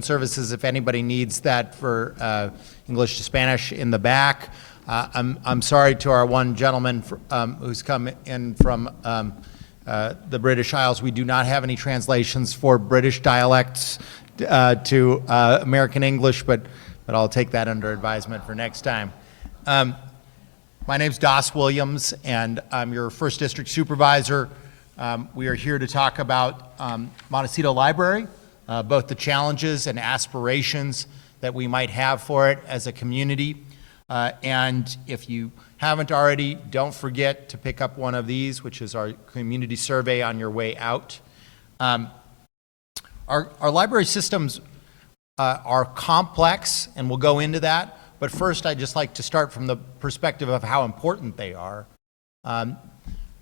Services if anybody needs that for English to Spanish in the back. I'm sorry to our one gentleman who's come in from the British Isles. We do not have any translations for British dialects to American English, but I'll take that under advisement for next time. My name's Doss Williams, and I'm your First District Supervisor. We are here to talk about Montecito Library, both the challenges and aspirations that we might have for it as a community. And if you haven't already, don't forget to pick up one of these, which is our community survey on your way out. Our library systems are complex, and we'll go into that. But first, I'd just like to start from the perspective of how important they are.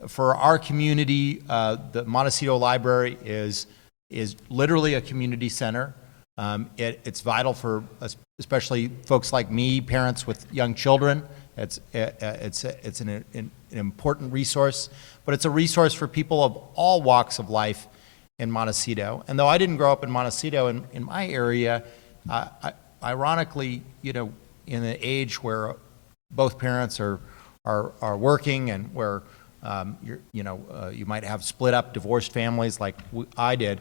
For our community, the Montecito Library is literally a community center. It's vital for especially folks like me, parents with young children. It's an important resource, but it's a resource for people of all walks of life in Montecito. And though I didn't grow up in Montecito, in my area, ironically, you know, in an age where both parents are working and where you might have split up, divorced families like I did.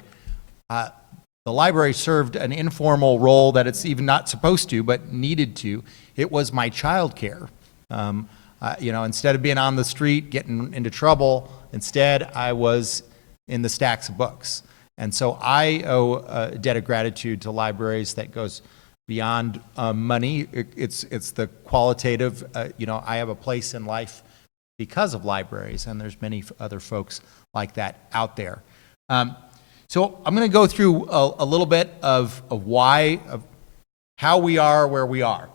The library served an informal role that it's even not supposed to, but needed to. It was my childcare. Instead of being on the street getting into trouble, instead I was in the stacks of books. And so I owe a debt of gratitude to libraries that goes beyond money. It's the qualitative. I have a place in life because of libraries, and there's many other folks like that out there. So I'm going to go through a little bit of how we are where we are.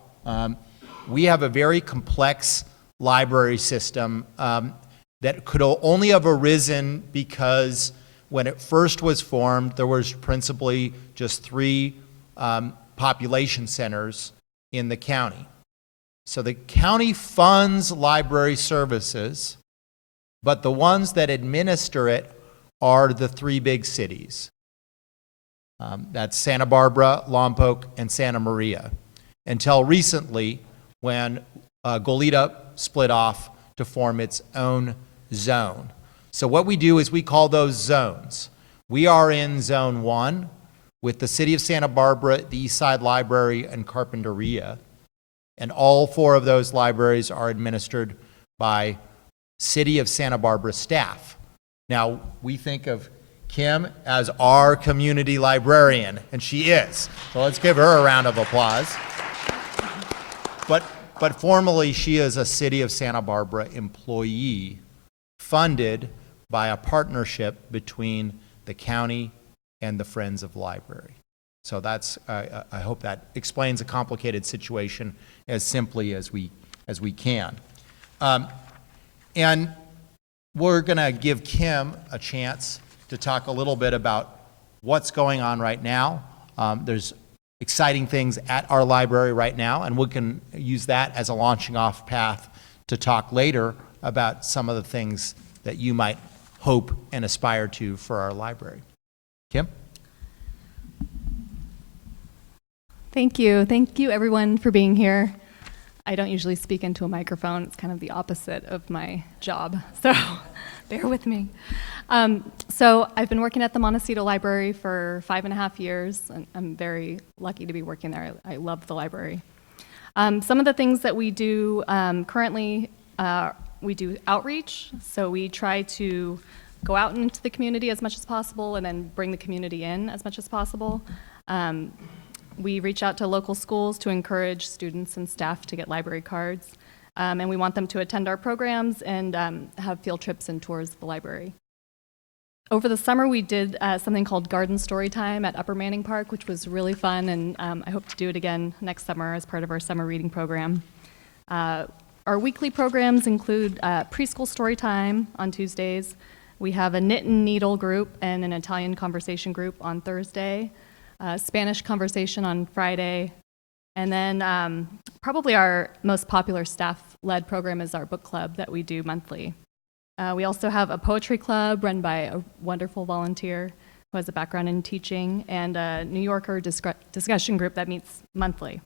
We have a very complex library system that could only have arisen because when it first was formed, there was principally just 3 population centers in the county. So the county funds library services, but the ones that administer it are the three big cities. That's Santa Barbara, Lompoc, and Santa Maria, until recently when Goleta split off to form its own zone. So what we do is we call those zones. We are in Zone 1 with the City of Santa Barbara, the East Side Library, and Carpinteria. And all four of those libraries are administered by City of Santa Barbara staff. Now, we think of Kim as our community librarian, and she is. So let's give her a round of applause. But formally, she is a City of Santa Barbara employee funded by a partnership between the county and the Friends of Library. So that's, I hope that explains a complicated situation as simply as we can. And we're gonna give Kim a chance to talk a little bit about what's going on right now. There's exciting things at our library right now, and we can use that as a launching off path to talk later about some of the things that you might hope and aspire to for our library. Kim? Thank you. Thank you, everyone, for being here. I don't usually speak into a microphone. It's kind of the opposite of my job, so bear with me. So I've been working at the Montecito Library for 5.5 years, and I'm very lucky to be working there. I love the library. Some of the things that we do currently, we do outreach, so we try to go out into the community as much as possible and then bring the community in as much as possible. We reach out to local schools to encourage students and staff to get library cards, and we want them to attend our programs and have field trips and tours of the library. Over the summer, we did something called Garden Storytime at Upper Manning Park, which was really fun, and I hope to do it again next summer as part of our summer reading program. Our weekly programs include preschool story time on Tuesdays. We have a knit and needle group and an Italian conversation group on Thursday, Spanish conversation on Friday, and then probably our most popular staff-led program is our book club that we do monthly. We also have a poetry club run by a wonderful volunteer who has a background in teaching, and a New Yorker discussion group that meets monthly.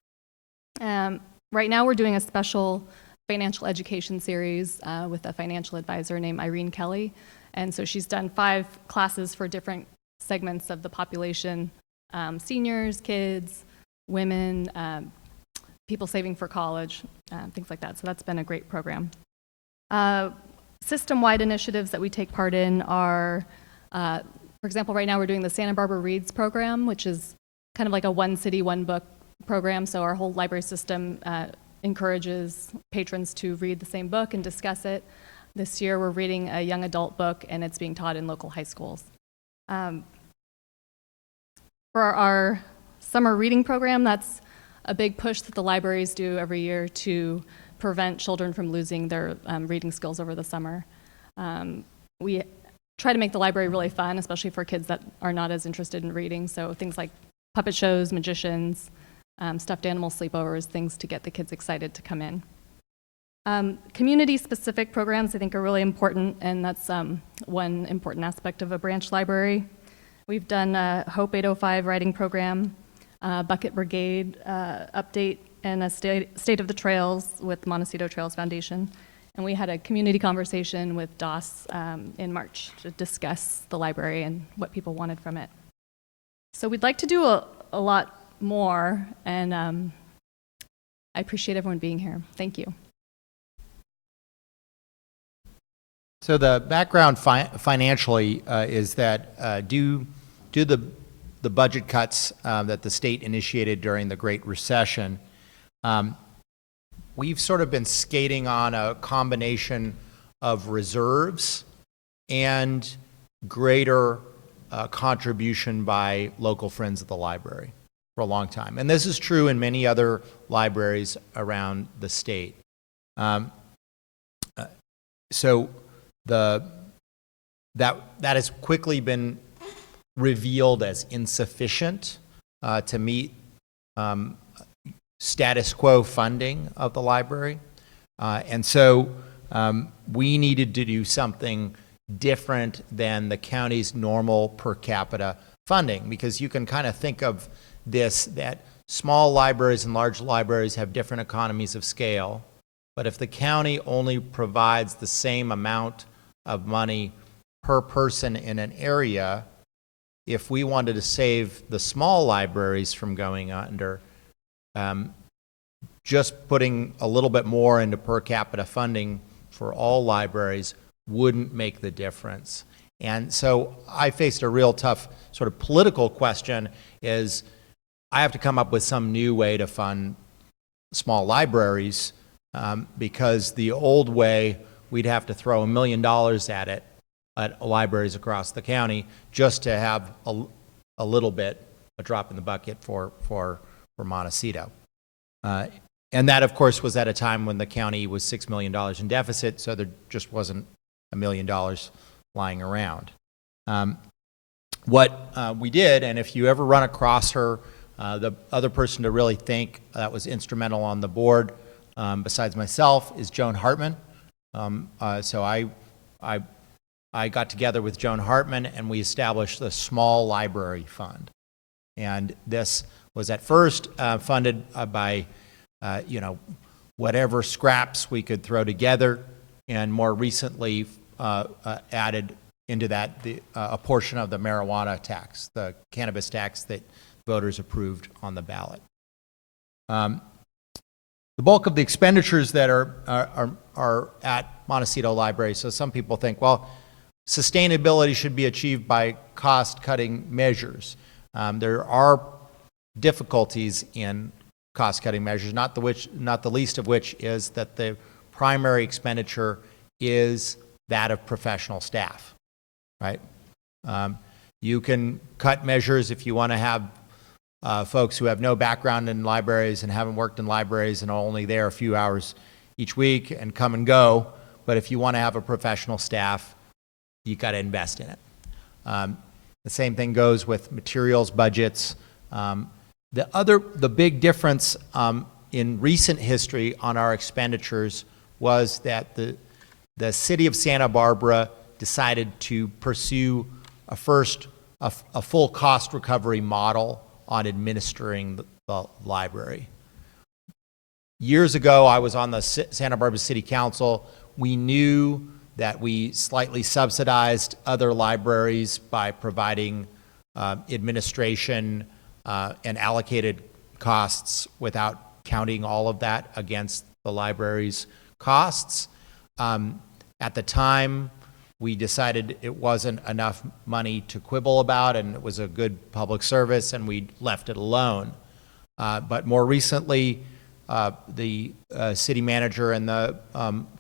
Right now we're doing a special financial education series with a financial advisor named Irene Kelly, and so she's done 5 classes for different segments of the population, seniors, kids, women, people saving for college, things like that. So that's been a great program. System-wide initiatives that we take part in are, for example, right now we're doing the Santa Barbara Reads program, which is kind of like a one city, one book program. So our whole library system encourages patrons to read the same book and discuss it. This year we're reading a young adult book, and it's being taught in local high schools. For our summer reading program, that's a big push that the libraries do every year to prevent children from losing their reading skills over the summer. We try to make the library really fun, especially for kids that are not as interested in reading. So things like puppet shows, magicians, stuffed animal sleepovers, things to get the kids excited to come in. Community-specific programs I think are really important, and that's one important aspect of a branch library. We've done a Hope 805 writing program, Bucket Brigade update, and a state of the trails with Montecito Trails Foundation. And we had a community conversation with DOS in March to discuss the library and what people wanted from it. So we'd like to do a lot more, and I appreciate everyone being here. Thank you. So the background financially is that due to the budget cuts that the state initiated during the Great Recession, we've sort of been skating on a combination of reserves and greater contribution by local friends of the library for a long time. And this is true in many other libraries around the state. So that has quickly been revealed as insufficient to meet status quo funding of the library. And so we needed to do something different than the county's normal per capita funding, because you can kind of think of this, that small libraries and large libraries have different economies of scale, but if the county only provides the same amount of money per person in an area, if we wanted to save the small libraries from going under, just putting a little bit more into per capita funding for all libraries wouldn't make the difference. And so I faced a real tough sort of political question, is I have to come up with some new way to fund small libraries, because the old way, we'd have to throw $1 million at it, at libraries across the county, just to have a little bit, a drop in the bucket for Montecito. And that, of course, was at a time when the county was $6 million in deficit, so there just wasn't $1 million lying around. What we did, and if you ever run across her, the other person to really think that was instrumental on the board, besides myself, is Joan Hartman. So I got together with Joan Hartman, and we established the Small Library Fund. And this was at first funded by whatever scraps we could throw together, and more recently added into that a portion of the marijuana tax, the cannabis tax that voters approved on the ballot. The bulk of the expenditures that are at Montecito Library, so some people think, well, sustainability should be achieved by cost-cutting measures. There are difficulties in cost-cutting measures, not the least of which is that the primary expenditure is that of professional staff, right? You can cut measures if you want to have folks who have no background in libraries and haven't worked in libraries and are only there a few hours each week and come and go, but if you want to have a professional staff, you got to invest in it. The same thing goes with materials budgets. The big difference in recent history on our expenditures was that the city of Santa Barbara decided to pursue a full cost recovery model on administering the library. Years ago, I was on the Santa Barbara City Council. We knew that we slightly subsidized other libraries by providing administration and allocated costs without counting all of that against the library's costs. At the time, we decided it wasn't enough money to quibble about, and it was a good public service, and we left it alone. But more recently, the city manager and the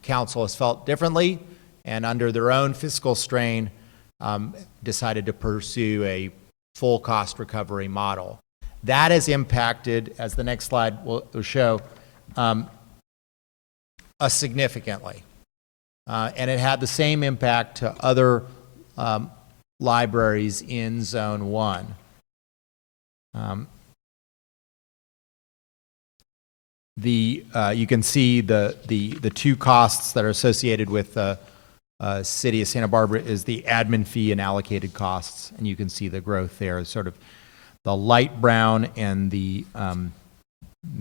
council has felt differently, and under their own fiscal strain, decided to pursue a full cost recovery model. That has impacted, as the next slide will show, us significantly. And it had the same impact to other libraries in Zone 1. You can see the two costs that are associated with the City of Santa Barbara is the admin fee and allocated costs, and you can see the growth there, sort of the light brown and the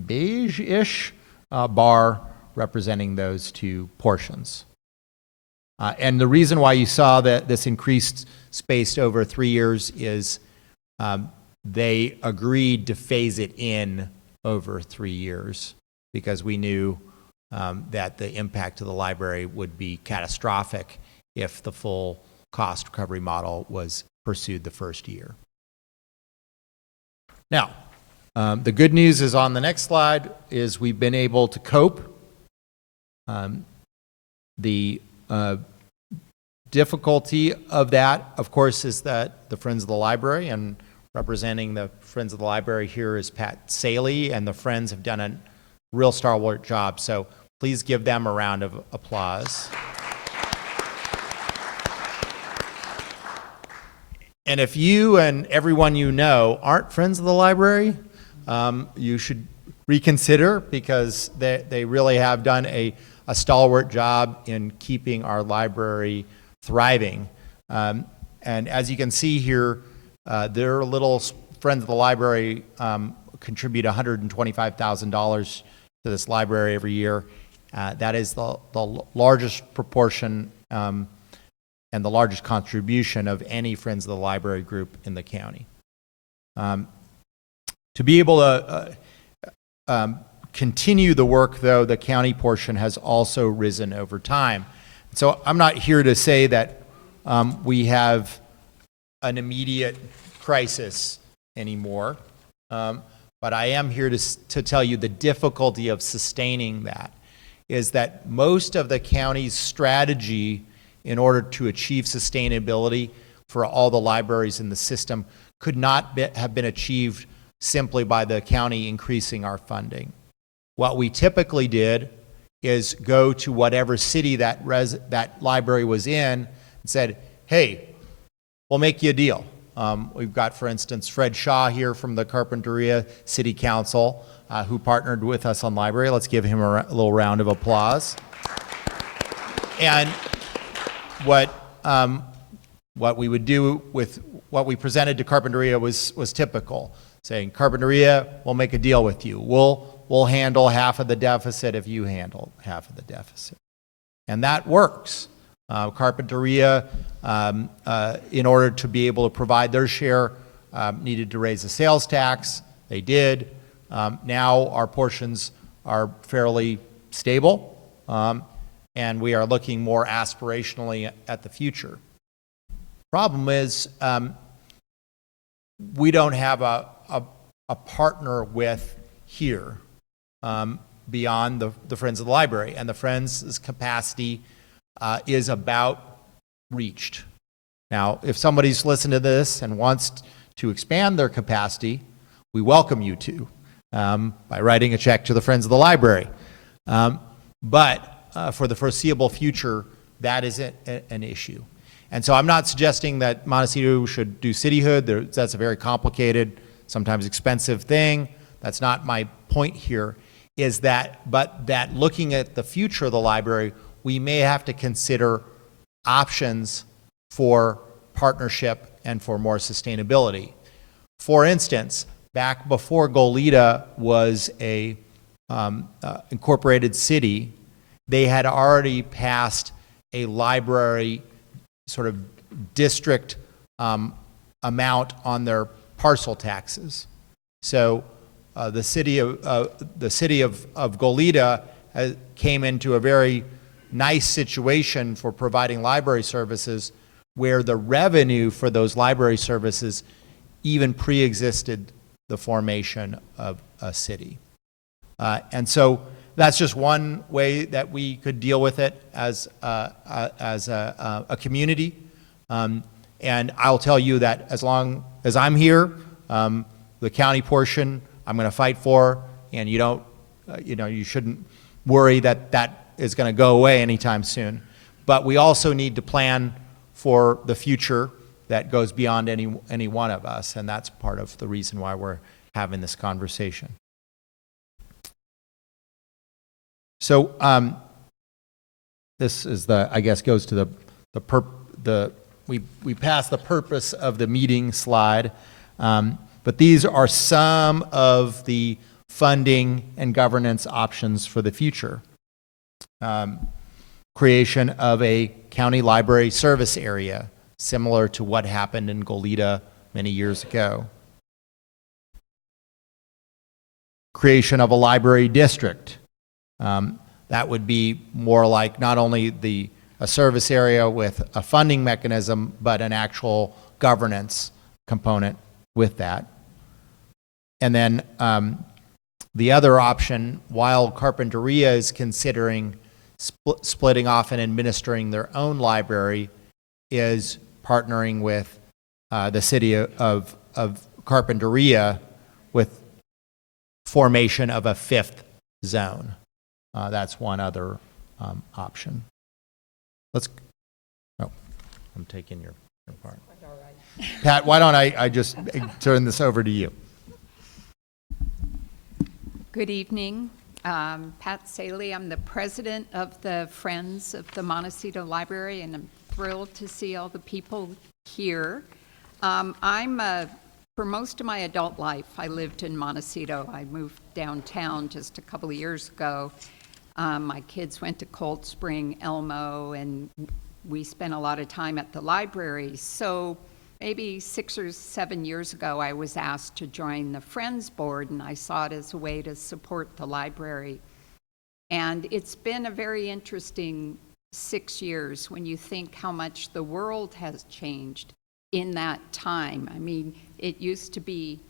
beige-ish bar representing those two portions. And the reason why you saw that this increased spaced over 3 years is they agreed to phase it in over 3 years because we knew that the impact to the library would be catastrophic if the full cost recovery model was pursued the first year. Now, the good news is on the next slide is we've been able to cope. The difficulty of that, of course, is that the Friends of the Library, and representing the Friends of the Library here is Pat Saley, and the Friends have done a real stalwart job. So please give them a round of applause. And if you and everyone you know aren't Friends of the Library, you should reconsider, because they really have done a a stalwart job in keeping our library thriving. And as you can see here, their little Friends of the Library contribute $125,000 to this library every year. That is the largest proportion and the largest contribution of any Friends of the Library group in the county. To be able to continue the work, though, the county portion has also risen over time. So I'm not here to say that we have an immediate crisis anymore, but I am here to tell you the difficulty of sustaining that is that most of the county's strategy in order to achieve sustainability for all the libraries in the system could not have been achieved simply by the county increasing our funding. What we typically did is go to whatever city that library was in and said, hey, we'll make you a deal. We've got, for instance, Fred Shaw here from the Carpinteria City Council who partnered with us on library. Let's give him a little round of applause. And what we would do with what we presented to Carpinteria was typical, saying, Carpinteria, we'll make a deal with you. We'll handle half of the deficit if you handle half of the deficit. And that works. Carpinteria, in order to be able to provide their share, needed to raise the sales tax. They did. Now our portions are fairly stable, and we are looking more aspirationally at the future. Problem is, we don't have a partner with here beyond the Friends of the Library, and the Friends' capacity is about reached. Now, if somebody's listened to this and wants to expand their capacity, we welcome you to by writing a check to the Friends of the Library. But for the foreseeable future, that isn't an issue. And so I'm not suggesting that Montecito should do cityhood. That's a very complicated, sometimes expensive thing. That's not my point here, but that looking at the future of the library, we may have to consider options for partnership and for more sustainability. For instance, back before Goleta was a incorporated city, they had already passed a library sort of district amount on their parcel taxes. So the city of Goleta came into a very nice situation for providing library services where the revenue for those library services even pre-existed the formation of a city. And so that's just one way that we could deal with it as a community. And I'll tell you that as long as I'm here, the county portion I'm going to fight for, and you shouldn't worry that is going to go away anytime soon. But we also need to plan for the future that goes beyond any one of us, and that's part of the reason why we're having this conversation. So this is I guess goes to we passed the purpose of the meeting slide, but these are some of the funding and governance options for the future. Creation of a county library service area, similar to what happened in Goleta many years ago. Creation of a library district. That would be more like not only a service area with a funding mechanism, but an actual governance component with that. And then the other option, while Carpinteria is considering splitting off and administering their own library, is partnering with the city of Carpinteria with formation of a fifth zone. That's one other option. I'm taking your part. All right. Pat, why don't I just turn this over to you? Good evening. Pat Saley. I'm the president of the Friends of the Montecito Library, and I'm thrilled to see all the people here. For most of my adult life, I lived in Montecito. I moved downtown just a couple of years ago. My kids went to Cold Spring, Elmo, and we spent a lot of time at the library. So maybe 6 or 7 years ago, I was asked to join the Friends Board, and I saw it as a way to support the library. And it's been a very interesting 6 years when you think how much the world has changed in that time. I mean, it used to be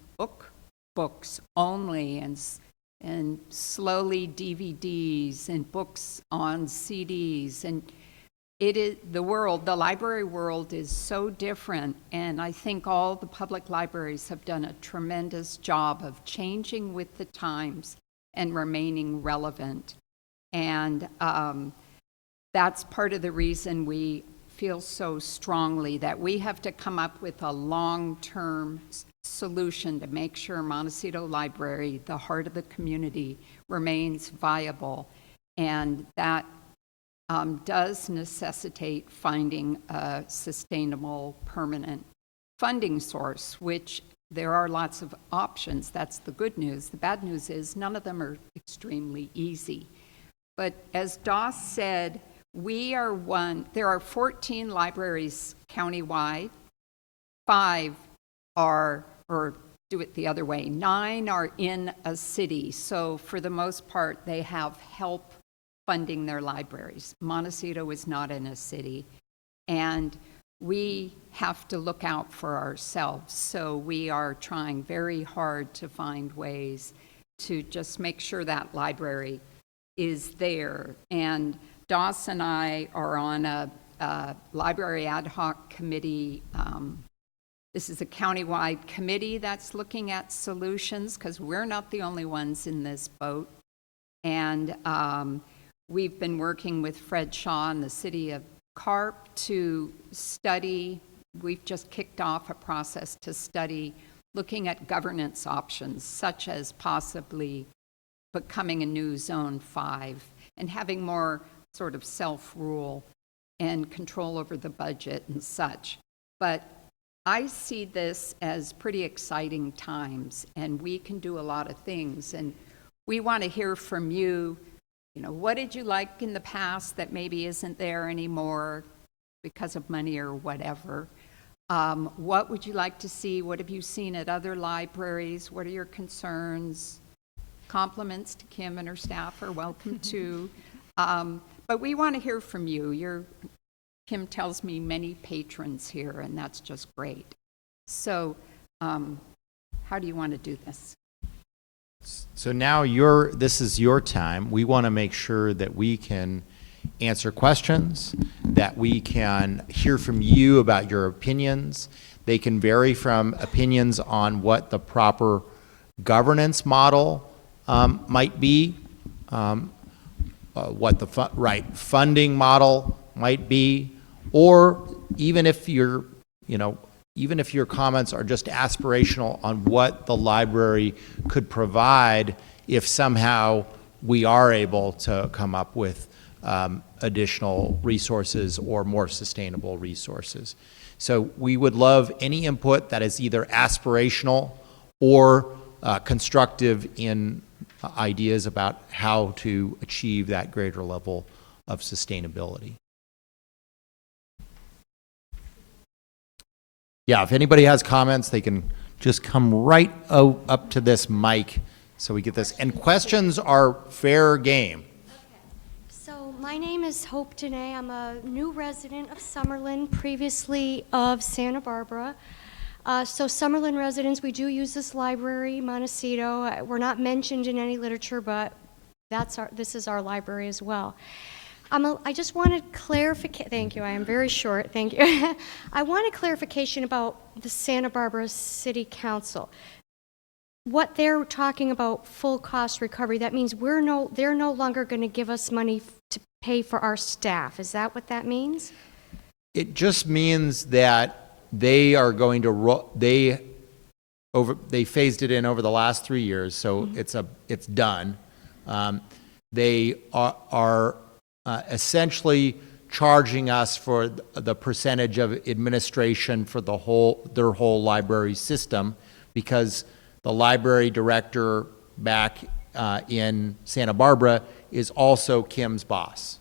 books only, and slowly DVDs and books on CDs, and the library world is so different, and I think all the public libraries have done a tremendous job of changing with the times and remaining relevant. And that's part of the reason we feel so strongly that we have to come up with a long-term solution to make sure Montecito Library, the heart of the community, remains viable. And that does necessitate finding a sustainable, permanent funding source, which there are lots of options. That's the good news. The bad news is none of them are extremely easy. But as Doss said, there are 14 libraries countywide. 5 are, or do it the other way, 9 are in a city. So for the most part, they have help funding their libraries. Montecito is not in a city, and we have to look out for ourselves. So we are trying very hard to find ways to just make sure that library is there. And Doss and I are on a library Ad-Hoc committee. This is a countywide committee that's looking at solutions, because we're not the only ones in this boat. And we've been working with Fred Shaw and the city of Carp to study. We've just kicked off a process to study looking at governance options, such as possibly becoming a new Zone 5 and having more sort of self-rule and control over the budget and such. But I see this as pretty exciting times, and we can do a lot of things. And we want to hear from you. You know, what did you like in the past that maybe isn't there anymore because of money or whatever? What would you like to see? What have you seen at other libraries? What are your concerns? Compliments to Kim and her staff are welcome too. But we want to hear from you. Kim tells me many patrons here, and that's just great. So how do you want to do this? So now this is your time. We want to make sure that we can answer questions, that we can hear from you about your opinions. They can vary from opinions on what the proper governance model might be, what the right funding model might be, or even if your comments are just aspirational on what the library could provide if somehow we are able to come up with additional resources or more sustainable resources. So we would love any input that is either aspirational or constructive in ideas about how to achieve that greater level of sustainability. Yeah, if anybody has comments, they can just come right up to this mic so we get this. And questions are fair game. So my name is Hope Danae. I'm a new resident of Summerlin, previously of Santa Barbara. So Summerlin residents, we do use this library, Montecito. We're not mentioned in any literature, but this is our library as well. I just wanted clarification. Thank you. I am very short. Thank you. I wanted clarification about the Santa Barbara City Council. What they're talking about full cost recovery, that means they're no longer going to give us money to pay for our staff. Is that what that means? It just means that they are going to they phased it in over the last 3 years, so it's done. They are essentially charging us for the percentage of administration for their whole library system, because the library director back in Santa Barbara is also Kim's boss,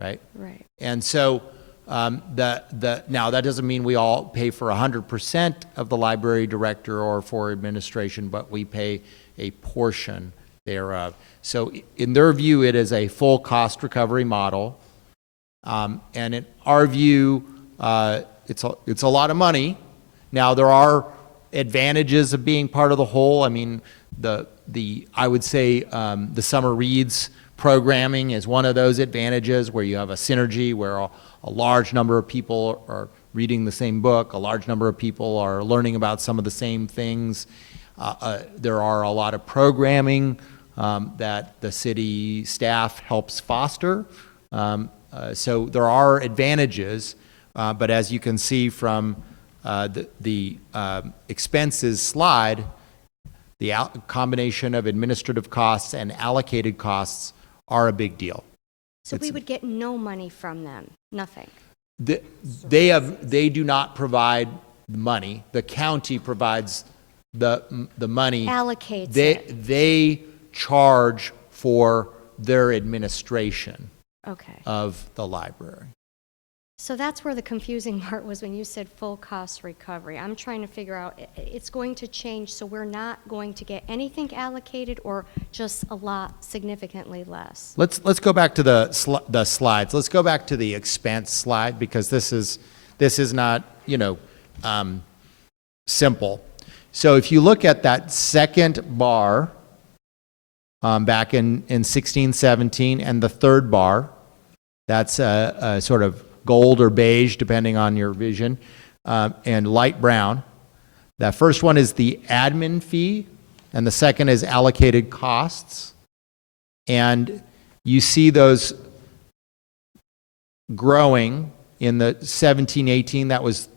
right? Right. And so now that doesn't mean we all pay for 100% of the library director or for administration, but we pay a portion thereof. So in their view, it is a full cost recovery model. And in our view, it's a lot of money. Now, there are advantages of being part of the whole. I mean, I would say the summer reads programming is one of those advantages, where you have a synergy where a large number of people are reading the same book, a large number of people are learning about some of the same things. There are a lot of programming that the city staff helps foster. So there are advantages, but as you can see from the expenses slide, the combination of administrative costs and allocated costs are a big deal. So we would get no money from them, nothing. They do not provide money. The county provides the money. Allocates it. They charge for their administration Okay. of the library. So that's where the confusing part was when you said full cost recovery. I'm trying to figure out, it's going to change, so we're not going to get anything allocated, or just a lot significantly less? Let's go back to the slides. Let's go back to the expense slide, because this is not, simple. So if you look at that second bar back in 16, 17, and the third bar, that's a sort of gold or beige, depending on your vision, and light brown. That first one is the admin fee, and the second is allocated costs. And you see those growing in the 17, 18. That was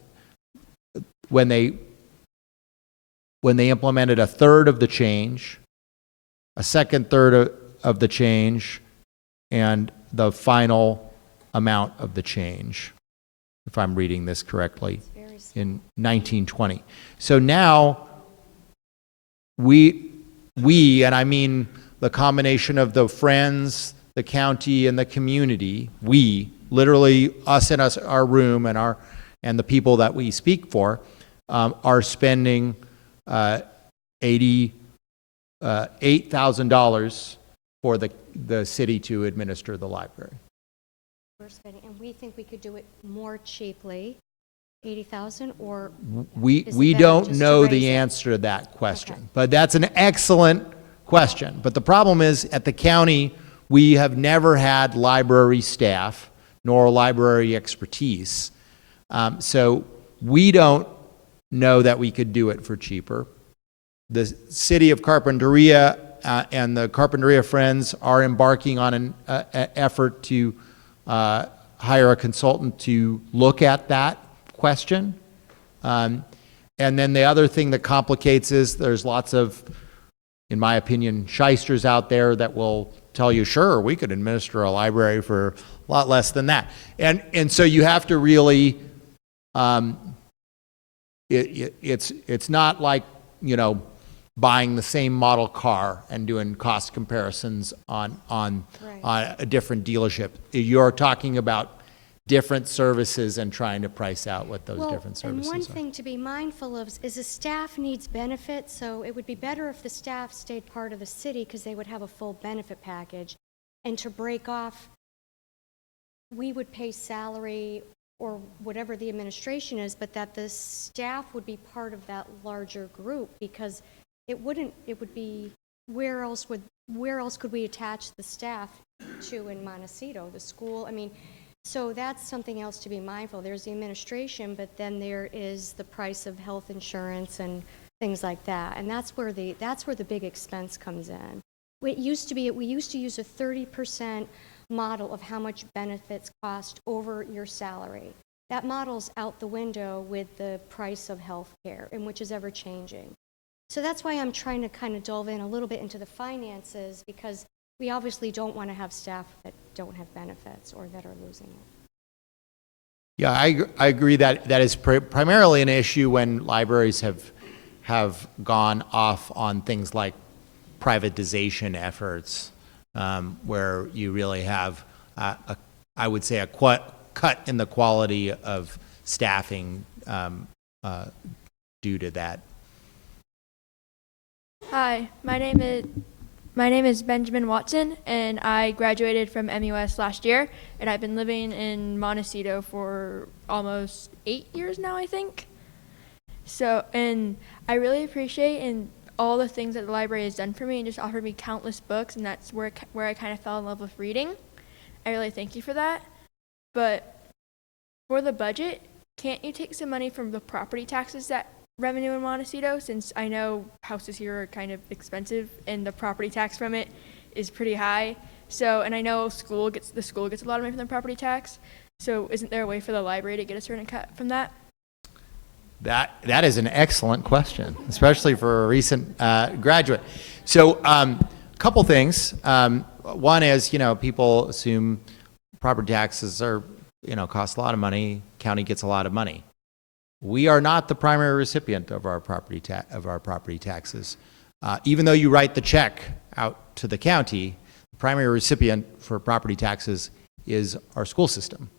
when they implemented a third of the change, a second third of the change, and the final amount of the change, if I'm reading this correctly, in 1920. So now we, and I mean the combination of the Friends, the county, and the community, we, literally us in our room and the people that we speak for, are spending $8,000 for the city to administer the library. We're spending, and we think we could do it more cheaply, 80,000, or We is it better don't just to know raise the it? answer to that question, Okay. but that's an excellent question. But the problem is, at the county, we have never had library staff nor library expertise. So we don't know that we could do it for cheaper. The city of Carpinteria and the Carpinteria Friends are embarking on an effort to hire a consultant to look at that question. And then the other thing that complicates is there's lots of, in my opinion, shysters out there that will tell you, sure, we could administer a library for a lot less than that. And so you have to really, it's not like, buying the same model car and doing cost comparisons on a different dealership. You're talking about different services and trying to price out what those different services are. And one thing to be mindful of is the staff needs benefits, so it would be better if the staff stayed part of the city, because they would have a full benefit package. And to break off, we would pay salary or whatever the administration is, but that the staff would be part of that larger group, because it would be, where else could we attach the staff to in Montecito, the school? I mean, so that's something else to be mindful. There's the administration, but then there is the price of health insurance and things like that. And that's where the big expense comes in. We used to use a 30% model of how much benefits cost over your salary. That model's out the window with the price of health care, and which is ever changing. So that's why I'm trying to kind of delve in a little bit into the finances, because We obviously don't want to have staff that don't have benefits or that are losing it. Yeah, I agree that that is primarily an issue when libraries have gone off on things like privatization efforts, where you really have, I would say, a cut in the quality of staffing due to that. Hi, my name is Benjamin Watson, and I graduated from MUS last year, and I've been living in Montecito for almost 8 years now, I think. So, and I really appreciate and all the things that the library has done for me and just offered me countless books, and that's where I kind of fell in love with reading. I really thank you for that. But for the budget, can't you take some money from the property taxes that revenue in Montecito, since I know houses here are kind of expensive and the property tax from it is pretty high. So, and I know the school gets a lot of money from the property tax. So isn't there a way for the library to get a certain cut from that? That is an excellent question, especially for a recent graduate. So, a couple things. One is, people assume property taxes are, cost a lot of money. County gets a lot of money. We are not the primary recipient of our property taxes. Even though you write the check out to the county, the primary recipient for property taxes is our school system.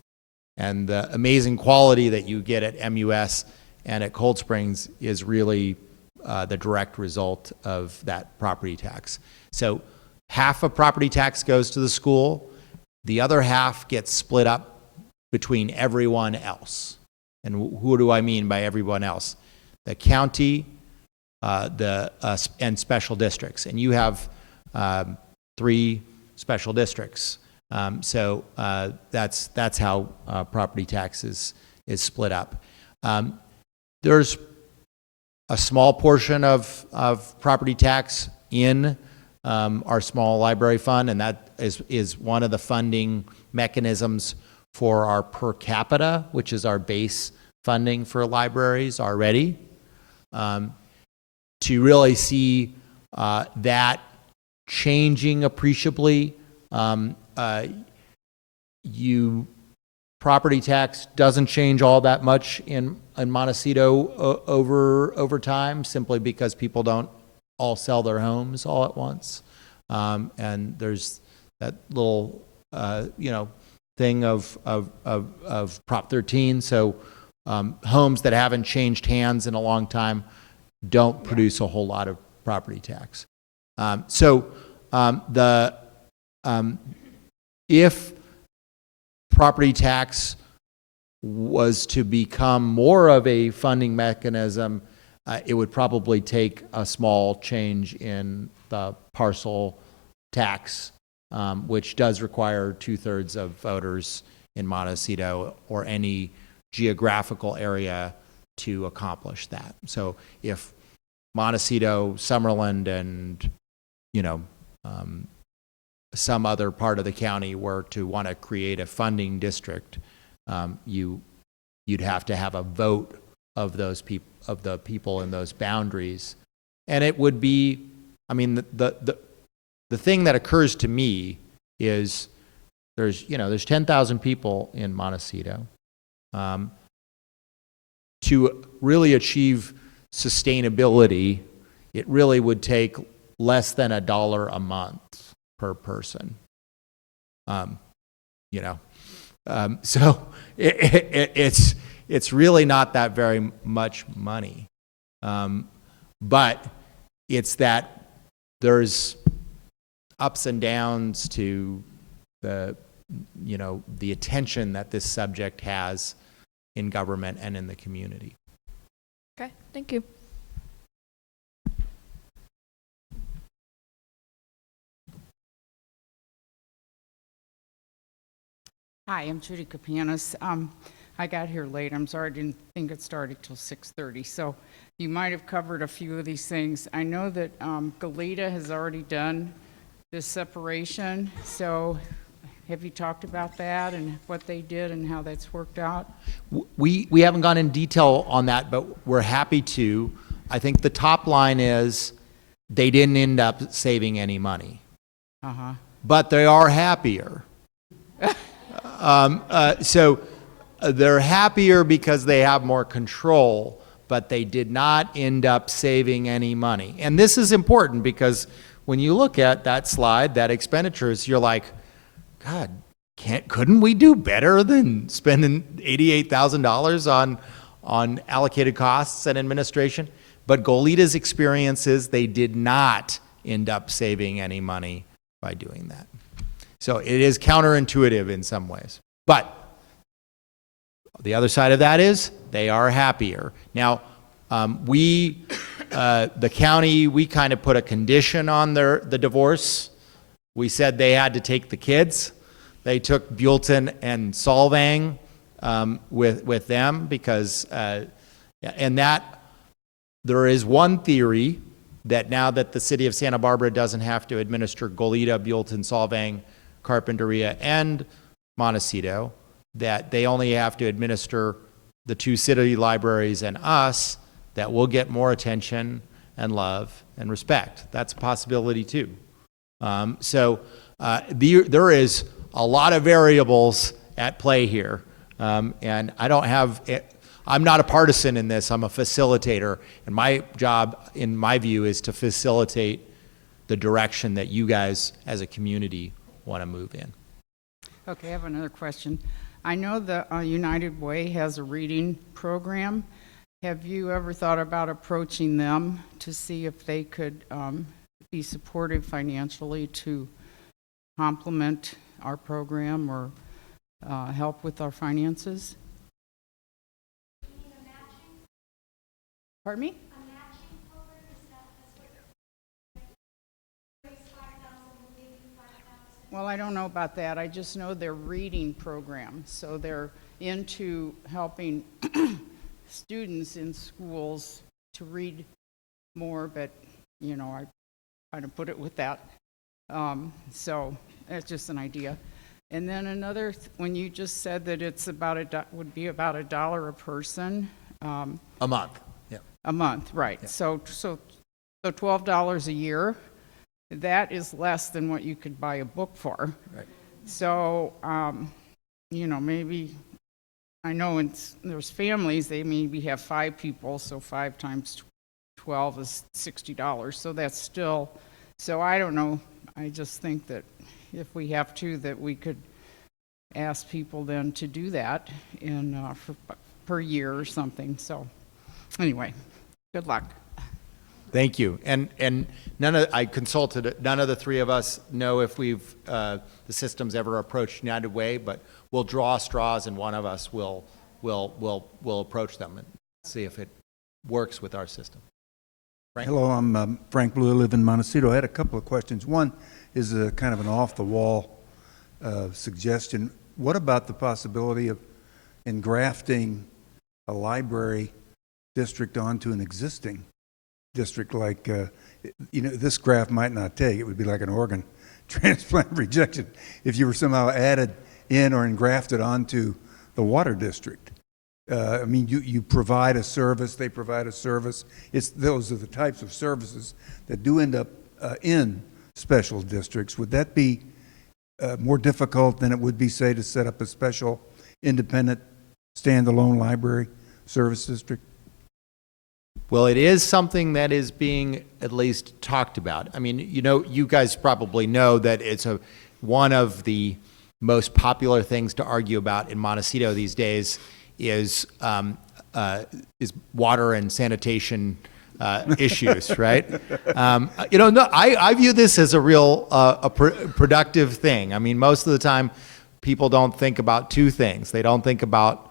And the amazing quality that you get at MUS and at Cold Springs is really the direct result of that property tax. So half of property tax goes to the school. The other half gets split up between everyone else. And who do I mean by everyone else? The county, and special districts. And you have 3 special districts. So that's how property tax is split up. There's a small portion of property tax in our small library fund, and that is one of the funding mechanisms for our per capita, which is our base funding for libraries already. To really see that changing appreciably, property tax doesn't change all that much in Montecito over time, simply because people don't all sell their homes all at once. And there's that little, thing of Prop 13. So homes that haven't changed hands in a long time don't produce a whole lot of property tax. If property tax was to become more of a funding mechanism, it would probably take a small change in the parcel tax, which does require 2/3 of voters in Montecito or any geographical area to accomplish that. So if Montecito, Summerlin, and some other part of the county were to want to create a funding district, you'd have to have a vote of those the people in those boundaries, and it would be, the thing that occurs to me is there's 10,000 people in Montecito. To really achieve sustainability, it really would take less than $1 a month per person. So it's really not that very much money, but it's that there's ups and downs to the attention that this subject has in government and in the community. Okay, thank you. Hi, I'm Judy Kapianis. I got here late. I'm sorry, I didn't think it started till 6:30. So you might have covered a few of these things. I know that Goleta has already done this separation. So have you talked about that and what they did and how that's worked out? We haven't gone in detail on that, but we're happy to. I think the top line is they didn't end up saving any money. but they are happier. So they're happier because they have more control, but they did not end up saving any money. And this is important because when you look at that slide, that expenditures, you're like, God, couldn't we do better than spending $88,000 on allocated costs and administration? But Goleta's experience is they did not end up saving any money by doing that. So it is counterintuitive in some ways. But the other side of that is they are happier. Now, the county, we kind of put a condition on the divorce. We said they had to take the kids. They took Buellton and Solvang with them because, and that there is one theory that now that the city of Santa Barbara doesn't have to administer Goleta, Buellton, Solvang, Carpinteria, and Montecito, that they only have to administer the two city libraries and us, that will get more attention and love and respect. That's a possibility too. There is a lot of variables at play here. And I'm not a partisan in this, I'm a facilitator. And my job, in my view, is to facilitate the direction that you guys as a community want to move in. Okay, I have another question. I know the United Way has a reading program. Have you ever thought about approaching them to see if they could be supportive financially to complement our program or help with our finances? Pardon me? Well, I don't know about that. I just know their reading program. So they're into helping students in schools to read more, but, you know, I kind of put it with that. So that's just an idea. And then another, when you just said that it's would be about $1 a person. A month, yeah. A month, right. Yeah. So $12 a year. That is less than what you could buy a book for. Right. So, you know, maybe, I know there's families, they maybe have 5 people, so 5 times 12 is $60. So that's still, so I don't know. I just think that if we have to, that we could ask people then to do that per year or something. So anyway, good luck. Thank you. And I consulted, none of the three of us know if the system's ever approached United Way, but we'll draw straws and one of us will approach them and see if it works with our system. Frank? Hello, I'm Frank Blue. I live in Montecito. I had a couple of questions. One is a kind of an off-the-wall suggestion. What about the possibility of engrafting a library district onto an existing district? Like, you know, this graph might not take. It would be like an organ transplant rejection if you were somehow added in or engrafted onto the water district. I mean, you provide a service, they provide a service. Those are the types of services that do end up in special districts. Would that be more difficult than it would be, say, to set up a special independent standalone library service district? Well, it is something that is being at least talked about. I mean, you know, you guys probably know that it's one of the most popular things to argue about in Montecito these days is water and sanitation issues, right? You know, no, I view this as a real productive thing. I mean, most of the time, people don't think about two things. They don't think about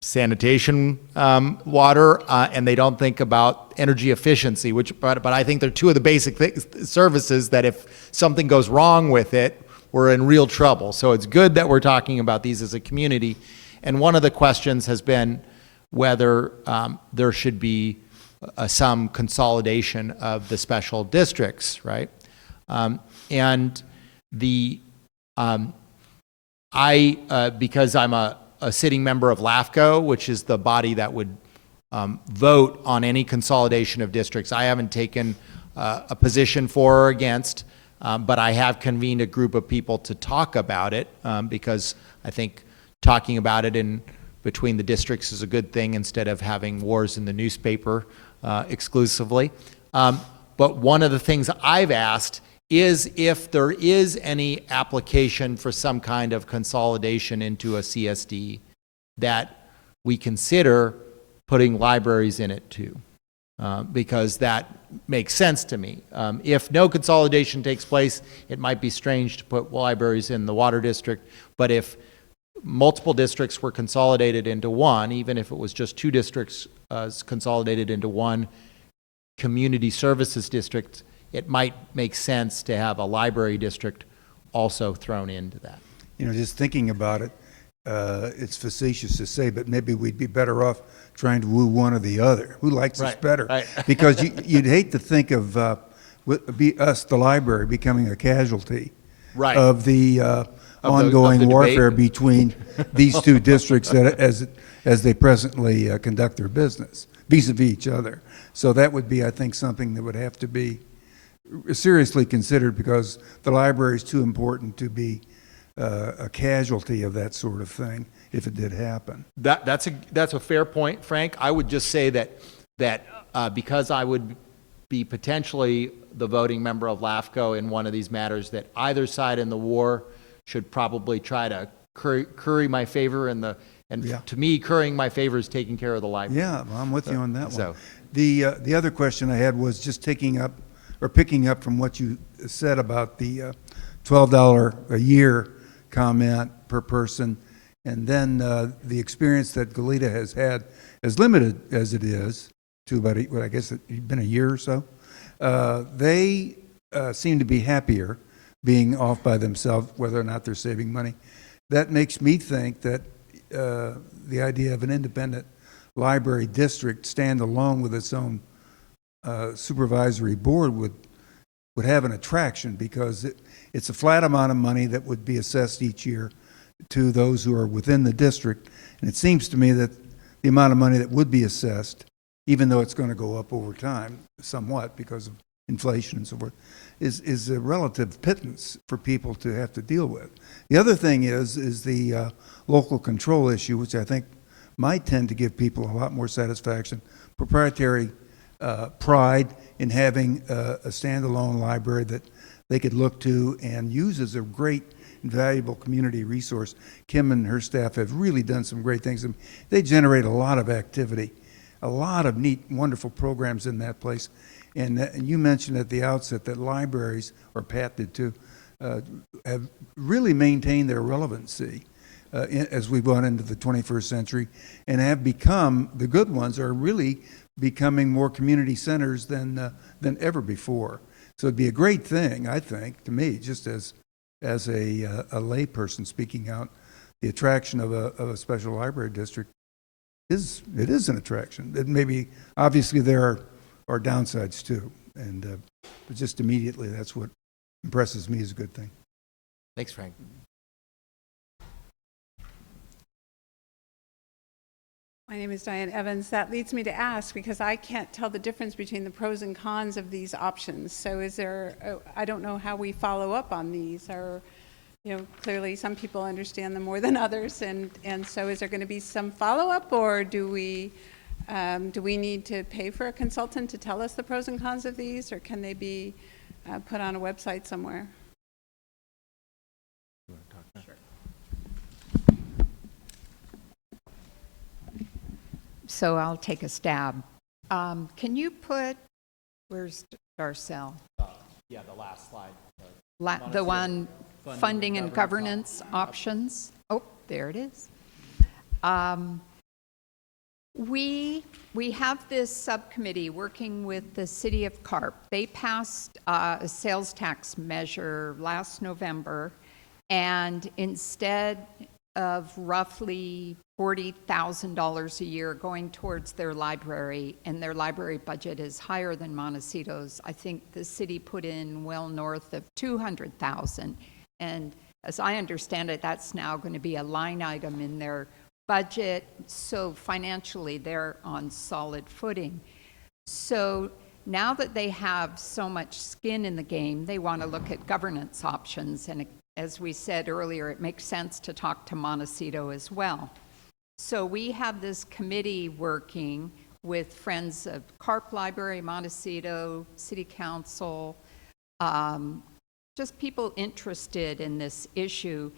sanitation water, and they don't think about energy efficiency, but I think they're two of the basic services that if something goes wrong with it, we're in real trouble. So it's good that we're talking about these as a community. And one of the questions has been whether there should be some consolidation of the special districts, right? Because I'm a sitting member of LAFCO, which is the body that would vote on any consolidation of districts, I haven't taken a position for or against, But I have convened a group of people to talk about it because I think talking about it in between the districts is a good thing instead of having wars in the newspaper exclusively. But one of the things I've asked is if there is any application for some kind of consolidation into a CSD that we consider putting libraries in it too, because that makes sense to me. If no consolidation takes place, it might be strange to put libraries in the water district, but if multiple districts were consolidated into one, even if it was just two districts consolidated into one community services district, it might make sense to have a library district also thrown into that. You know, just thinking about it, it's facetious to say, but maybe we'd be better off trying to woo one or the other. Who likes us Right, better? right. Because you'd hate to think of us, the library, becoming a casualty Right. of the ongoing debate. warfare between these two districts as they presently conduct their business vis-a-vis each other. So that would be, I think, something that would have to be seriously considered, because the library is too important to be a casualty of that sort of thing if it did happen. That's a fair point, Frank. I would just say that because I would be potentially the voting member of LAFCO in one of these matters, that either side in the war should probably try to curry my favor, and Yeah. to me, currying my favor is taking care of the library. Yeah, well, I'm with you on that one. So- The other question I had was just picking up from what you said about the $12 a year comment per person, and then the experience that Goleta has had, as limited as it is, to about, I guess it's been a year or so. They seem to be happier being off by themselves, whether or not they're saving money. That makes me think that the idea of an independent library district stand alone with its own supervisory board would have an attraction, because it's a flat amount of money that would be assessed each year to those who are within the district. And it seems to me that the amount of money that would be assessed, even though it's going to go up over time somewhat because of inflation and so forth, is a relative pittance for people to have to deal with. The other thing is the local control issue, which I think might tend to give people a lot more satisfaction. Proprietary pride in having a standalone library that they could look to and use as a great and valuable community resource. Kim and her staff have really done some great things. And they generate a lot of activity, a lot of neat, wonderful programs in that place. And you mentioned at the outset that libraries, or Pat did too, have really maintained their relevancy as we've gone into the 21st century, and have become, the good ones are really becoming more community centers than ever before. So it'd be a great thing, I think, to me, just as a lay person speaking out, the attraction of a special library district is an attraction. It maybe, obviously there are downsides too, and but just immediately that's what impresses me as a good thing. Thanks, Frank. My name is Diane Evans. That leads me to ask, because I can't tell the difference between the pros and cons of these options. So is there, I don't know how we follow up on these, or, clearly some people understand them more than others, and so is there going to be some follow-up, or do we need to pay for a consultant to tell us the pros and cons of these, or can they be put on a website somewhere? So I'll take a stab. Can you put, where's Darcel? Yeah, the last slide. The one, funding and governance options. Oh, there it is. We have this subcommittee working with the city of Carp. They passed a sales tax measure last November, and instead of roughly $40,000 a year going towards their library, and their library budget is higher than Montecito's, I think the city put in well north of $200,000. And as I understand it, that's now going to be a line item in their budget, so financially they're on solid footing. So now that they have so much skin in the game, they want to look at governance options. And as we said earlier, it makes sense to talk to Montecito as well. So we have this committee working with Friends of Carp Library, Montecito, City Council, just people interested in this issue.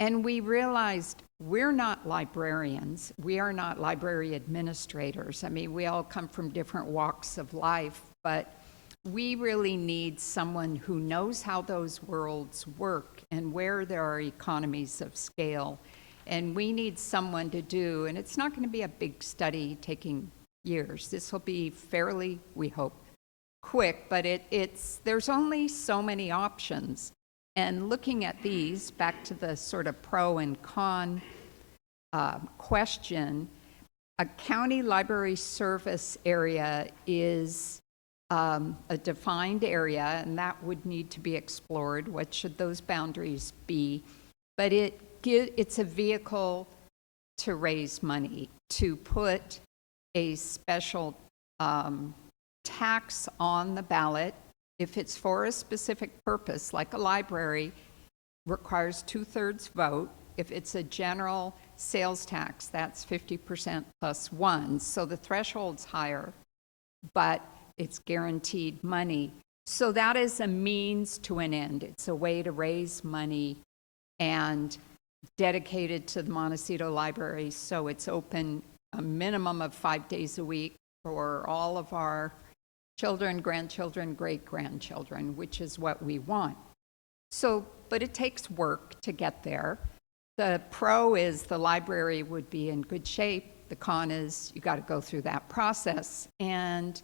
And we realized we're not librarians. We are not library administrators. I mean, we all come from different walks of life, but we really need someone who knows how those worlds work and where there are economies of scale. And we need someone to do, and it's not going to be a big study taking years. This will be fairly, we hope, quick, but there's only so many options. And looking at these, back to the sort of pro and con question, a county library service area is a defined area, and that would need to be explored. What should those boundaries be? But it's a vehicle to raise money, to put a special tax on the ballot. If it's for a specific purpose, like a library, requires 2/3 vote. If it's a general sales tax, that's 50% plus one. So the threshold's higher, but it's guaranteed money. So that is a means to an end. It's a way to raise money and dedicated to the Montecito Library. So it's open a minimum of 5 days a week for all of our children, grandchildren, great-grandchildren, which is what we want. So, but it takes work to get there. The pro is the library would be in good shape. The con is you got to go through that process, and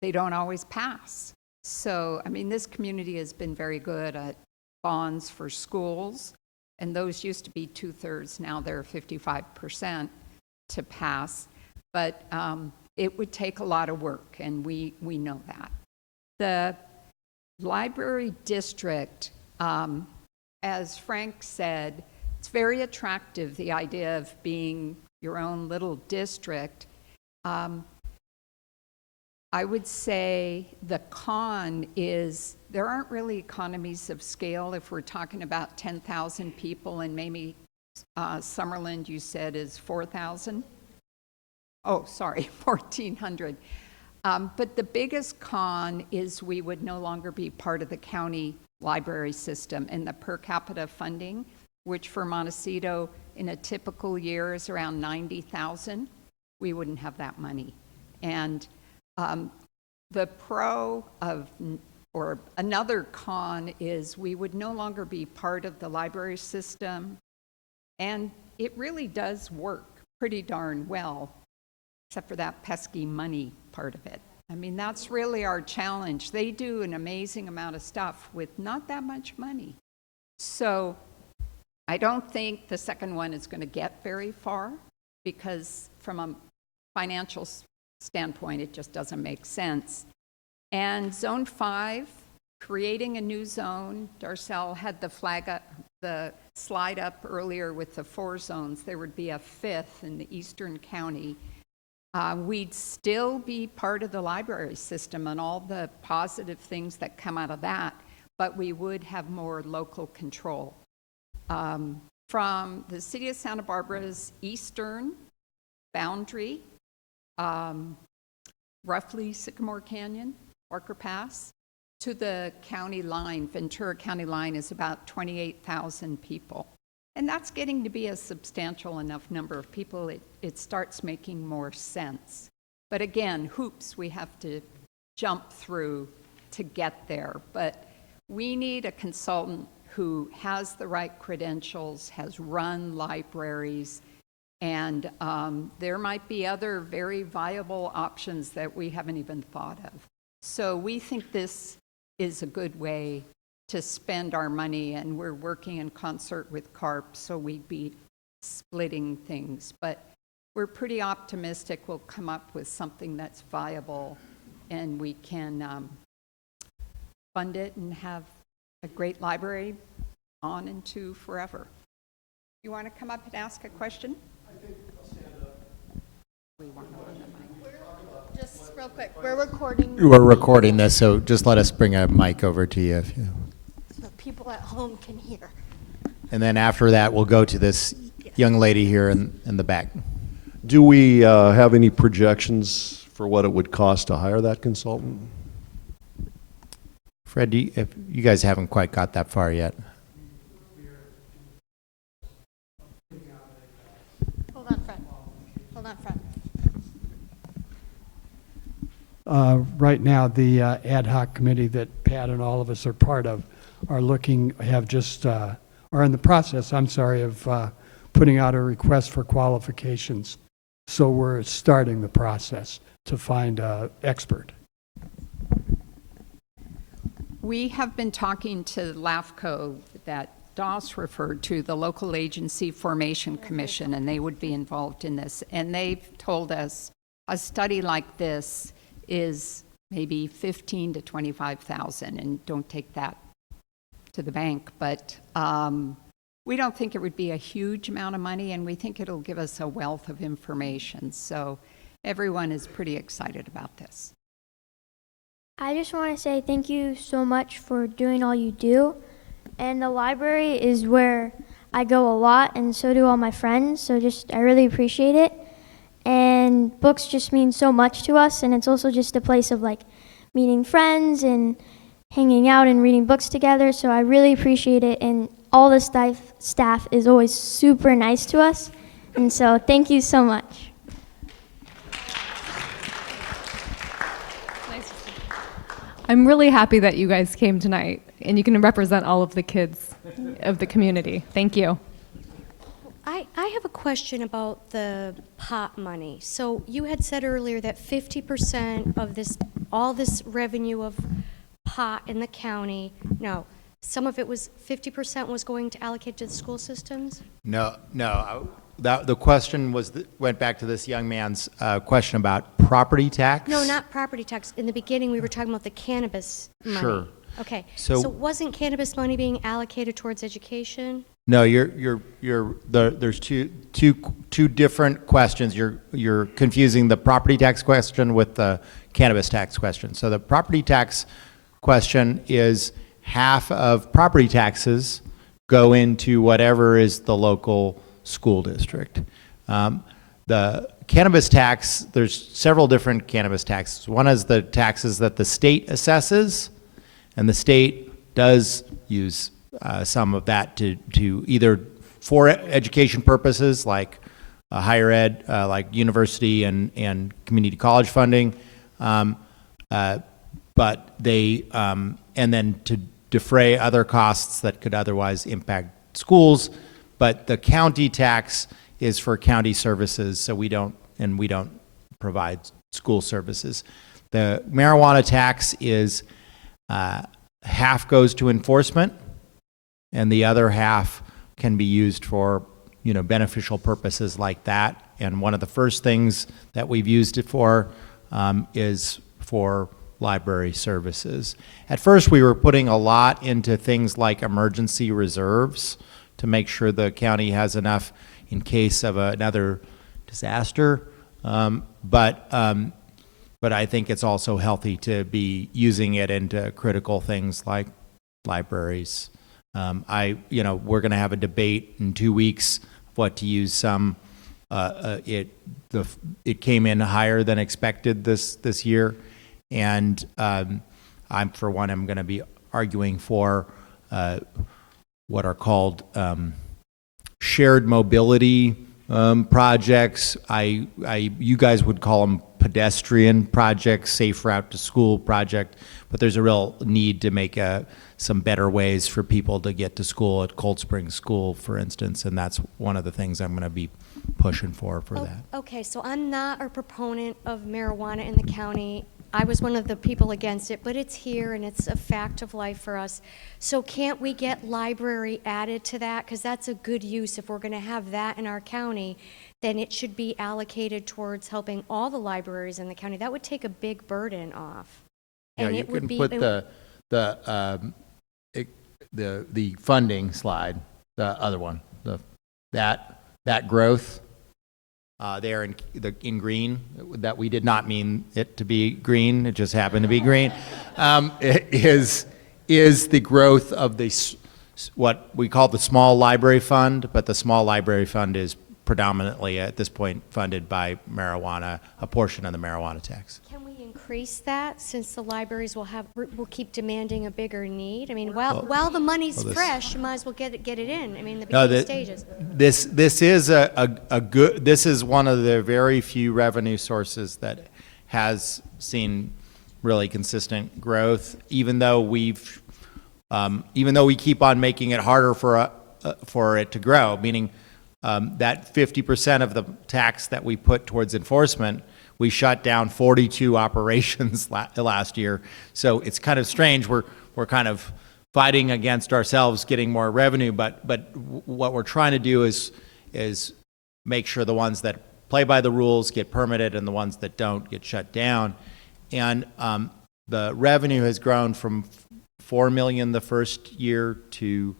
they don't always pass. So, I mean, this community has been very good at bonds for schools, and those used to be 2/3. Now they're 55% to pass. But it would take a lot of work, and we know that. The library district, as Frank said, it's very attractive, the idea of being your own little district. I would say the con is there aren't really economies of scale if we're talking about 10,000 people, and maybe Summerlin, you said, is 4,000? Oh, sorry, 1,400. But the biggest con is we would no longer be part of the county library system, and the per capita funding, which for Montecito in a typical year is around 90,000, we wouldn't have that money. And the pro of, or another con is we would no longer be part of the library system, and it really does work pretty darn well, except for that pesky money part of it. I mean, that's really our challenge. They do an amazing amount of stuff with not that much money. So I don't think the second one is going to get very far, because from a financial standpoint, it just doesn't make sense. And Zone 5, creating a new zone, Darcel had the slide up earlier with the 4 zones. There would be a 5th in the Eastern County. We'd still be part of the library system and all the positive things that come out of that, but we would have more local control. From the city of Santa Barbara's eastern boundary, roughly Sycamore Canyon, Walker Pass, to the county line, Ventura County line, is about 28,000 people. And that's getting to be a substantial enough number of people, it starts making more sense. But again, hoops we have to jump through to get there. But we need a consultant who has the right credentials, has run libraries, and there might be other very viable options that we haven't even thought of. So we think this is a good way to spend our money, and we're working in concert with CARP, so we'd be splitting things. But we're pretty optimistic we'll come up with something that's viable, and we can fund it and have a great library on into forever. You want to come up and ask a question? I think I'll stand up. We want to on the mic. Just real Quick, we're recording. We're recording this, so just let us bring a mic over to you. So people at home can hear. And then after that, we'll go to this young lady here in the back. Do we have any projections for what it would cost to hire that consultant? Fred, if you guys haven't quite got that far yet. Hold on, Fred. Hold on, Fred. Right now, the ad hoc committee that Pat and all of us are part of are looking, are in the process, of putting out a request for qualifications. So we're starting the process to find an expert. We have been talking to LAFCO that Doss referred to, the Local Agency Formation Commission, and they would be involved in this. And they've told us a study like this is maybe 15 to 25,000, and don't take that to the bank, but we don't think it would be a huge amount of money, and we think it'll give us a wealth of information. So everyone is pretty excited about this. I just want to say thank you so much for doing all you do. And the library is where I go a lot, and so do all my friends. So I really appreciate it. And books just mean so much to us, and it's also just a place of like meeting friends and hanging out and reading books together. So I really appreciate it, and all the staff is always super nice to us. And so thank you so much. I'm really happy that you guys came tonight, and you can represent all of the kids of the community. Thank you. I have a question about the pot money. So you had said earlier that 50% of all this revenue of pot in the county, no, some of it was, 50% was going to allocate to the school systems? No. The question went back to this young man's question about property tax. No, not property tax. In the beginning, we were talking about the cannabis money. Sure. Okay, So- so wasn't cannabis money being allocated towards education? No, there's two different questions. You're confusing the property tax question with the cannabis tax question. So the property tax question is half of property taxes go into whatever is the local school district. The cannabis tax, there's several different cannabis taxes. One is the taxes that the state assesses, and the state does use some of that to either for education purposes like higher ed, like university and community college funding, but they, and then to defray other costs that could otherwise impact schools. But the county tax is for county services, so we don't provide school services. The marijuana tax is half goes to enforcement, and the other half can be used for, beneficial purposes like that. And one of the first things that we've used it for is for library services. At first, we were putting a lot into things like emergency reserves to make sure the county has enough in case of another disaster. But I think it's also healthy to be using it into critical things like libraries. We're going to have a debate in 2 weeks of what to use some. It came in higher than expected this year, and I'm going to be arguing for what are called shared mobility projects. You guys would call them pedestrian projects, safe route to school project, but there's a real need to make some better ways for people to get to school at Cold Spring School, for instance, and that's one of the things I'm going to be pushing for that. Okay, so I'm not a proponent of marijuana in the county. I was one of the people against it, but it's here and it's a fact of life for us. So can't we get library added to that? Because that's a good use. If we're going to have that in our county, then it should be allocated towards helping all the libraries in the county. That would take a big burden off. Yeah, you can put the funding slide, the other one, that growth. there in green, that we did not mean it to be green, it just happened to be green, is the growth of what we call the small library fund, but the small library fund is predominantly at this point funded by marijuana, a portion of the marijuana tax. Can we increase that since the libraries will keep demanding a bigger need? I mean, while the money's fresh, you might as well get it in. I mean, the beginning stages. This is this is one of the very few revenue sources that has seen really consistent growth, even though we keep on making it harder for it to grow, meaning that 50% of the tax that we put towards enforcement, we shut down 42 operations last year. So it's kind of strange. We're kind of fighting against ourselves getting more revenue, but what we're trying to do is make sure the ones that play by the rules get permitted and the ones that don't get shut down. And the revenue has grown from $4 million the first year to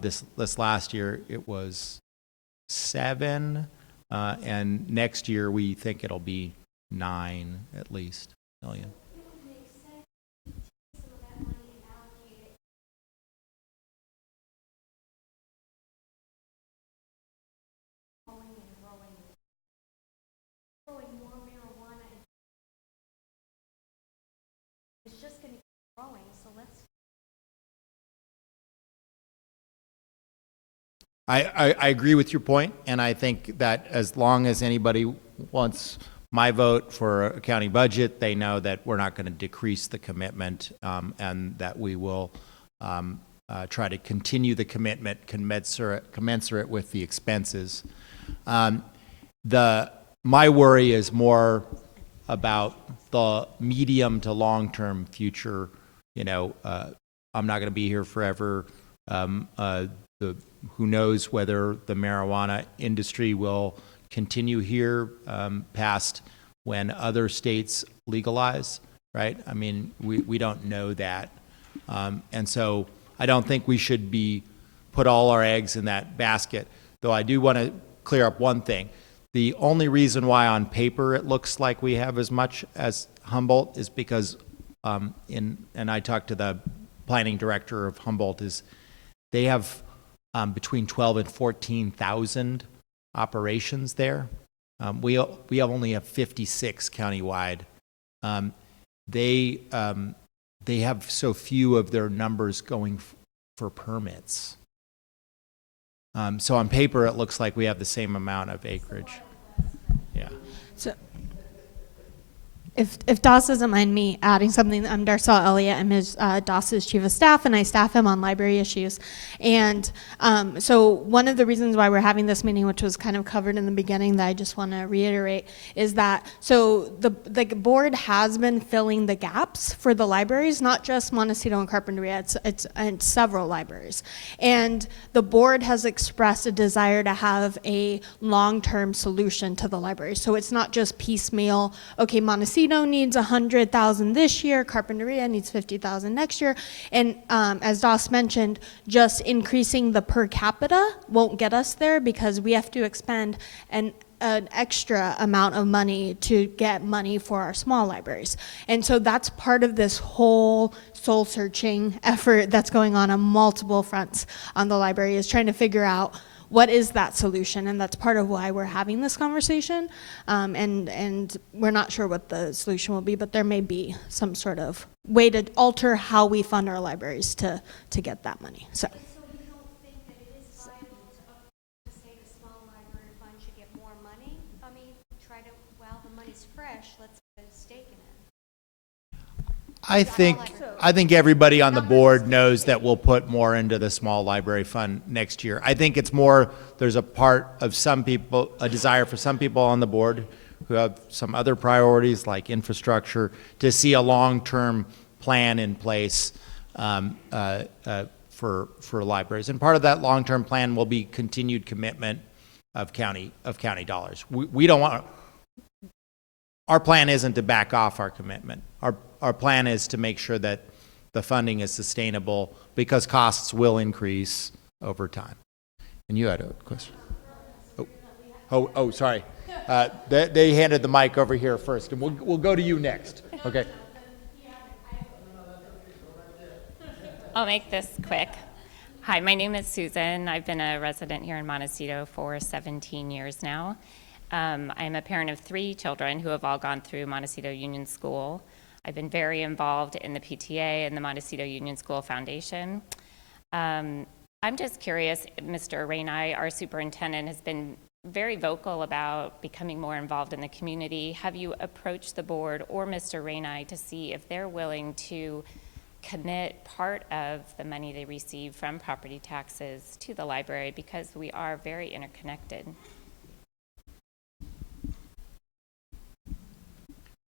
this last year it was $7 million, and next year we think it'll be $9 million at least. It's just going to keep growing, so let's. I agree with your point, and I think that as long as anybody wants my vote for a county budget, they know that we're not going to decrease the commitment, and that we will try to continue the commitment commensurate with the expenses. My worry is more about the medium to long-term future. I'm not going to be here forever. Who knows whether the marijuana industry will continue here past when other states legalize, right? I mean, we don't know that. And so I don't think we should put all our eggs in that basket, though I do want to clear up one thing. The only reason why on paper it looks like we have as much as Humboldt is because, and I talked to the planning director of Humboldt, is they have between 12 and 14,000 operations there. We only have 56 countywide. They have so few of their numbers going for permits. So on paper, it looks like we have the same amount of acreage. Yeah. So, if Doss doesn't mind me adding something, I'm Darcel Elliott. I'm his Doss's chief of staff, and I staff him on library issues. And so one of the reasons why we're having this meeting, which was kind of covered in the beginning, that I just want to reiterate, is that so the board has been filling the gaps for the libraries, not just Montecito and Carpinteria. It's several libraries, and the board has expressed a desire to have a long-term solution to the library. So it's not just piecemeal. Okay, Montecito needs 100,000 this year, Carpinteria needs 50,000 next year, and as Doss mentioned, just increasing the per capita won't get us there because we have to expend an extra amount of money to get money for our small libraries. And so that's part of this whole soul-searching effort that's going on multiple fronts on the library, is trying to figure out what is that solution, and that's part of why we're having this conversation. And we're not sure what the solution will be, but there may be some sort of way to alter how we fund our libraries to get that money. So you don't think that it is viable to say the small library fund should get more money? I mean, while the money's fresh, let's get a stake in it. I think everybody on the board knows that we'll put more into the small library fund next year. I think it's more, there's a part of some people, a desire for some people on the board who have some other priorities like infrastructure to see a long-term plan in place for libraries. And part of that long-term plan will be continued commitment of county dollars. We don't want, our plan isn't to back off our commitment. Our plan is to make sure that the funding is sustainable because costs will increase over time. And you had a question. Oh, sorry. They handed the mic over here first, and we'll go to you next. Okay. I'll make this quick. Hi, my name is Susan. I've been a resident here in Montecito for 17 years now. I'm a parent of 3 children who have all gone through Montecito Union School. I've been very involved in the PTA and the Montecito Union School Foundation. I'm just curious, Mr. Rainey, our superintendent, has been very vocal about becoming more involved in the community. Have you approached the board or Mr. Rainey to see if they're willing to commit part of the money they receive from property taxes to the library, because we are very interconnected?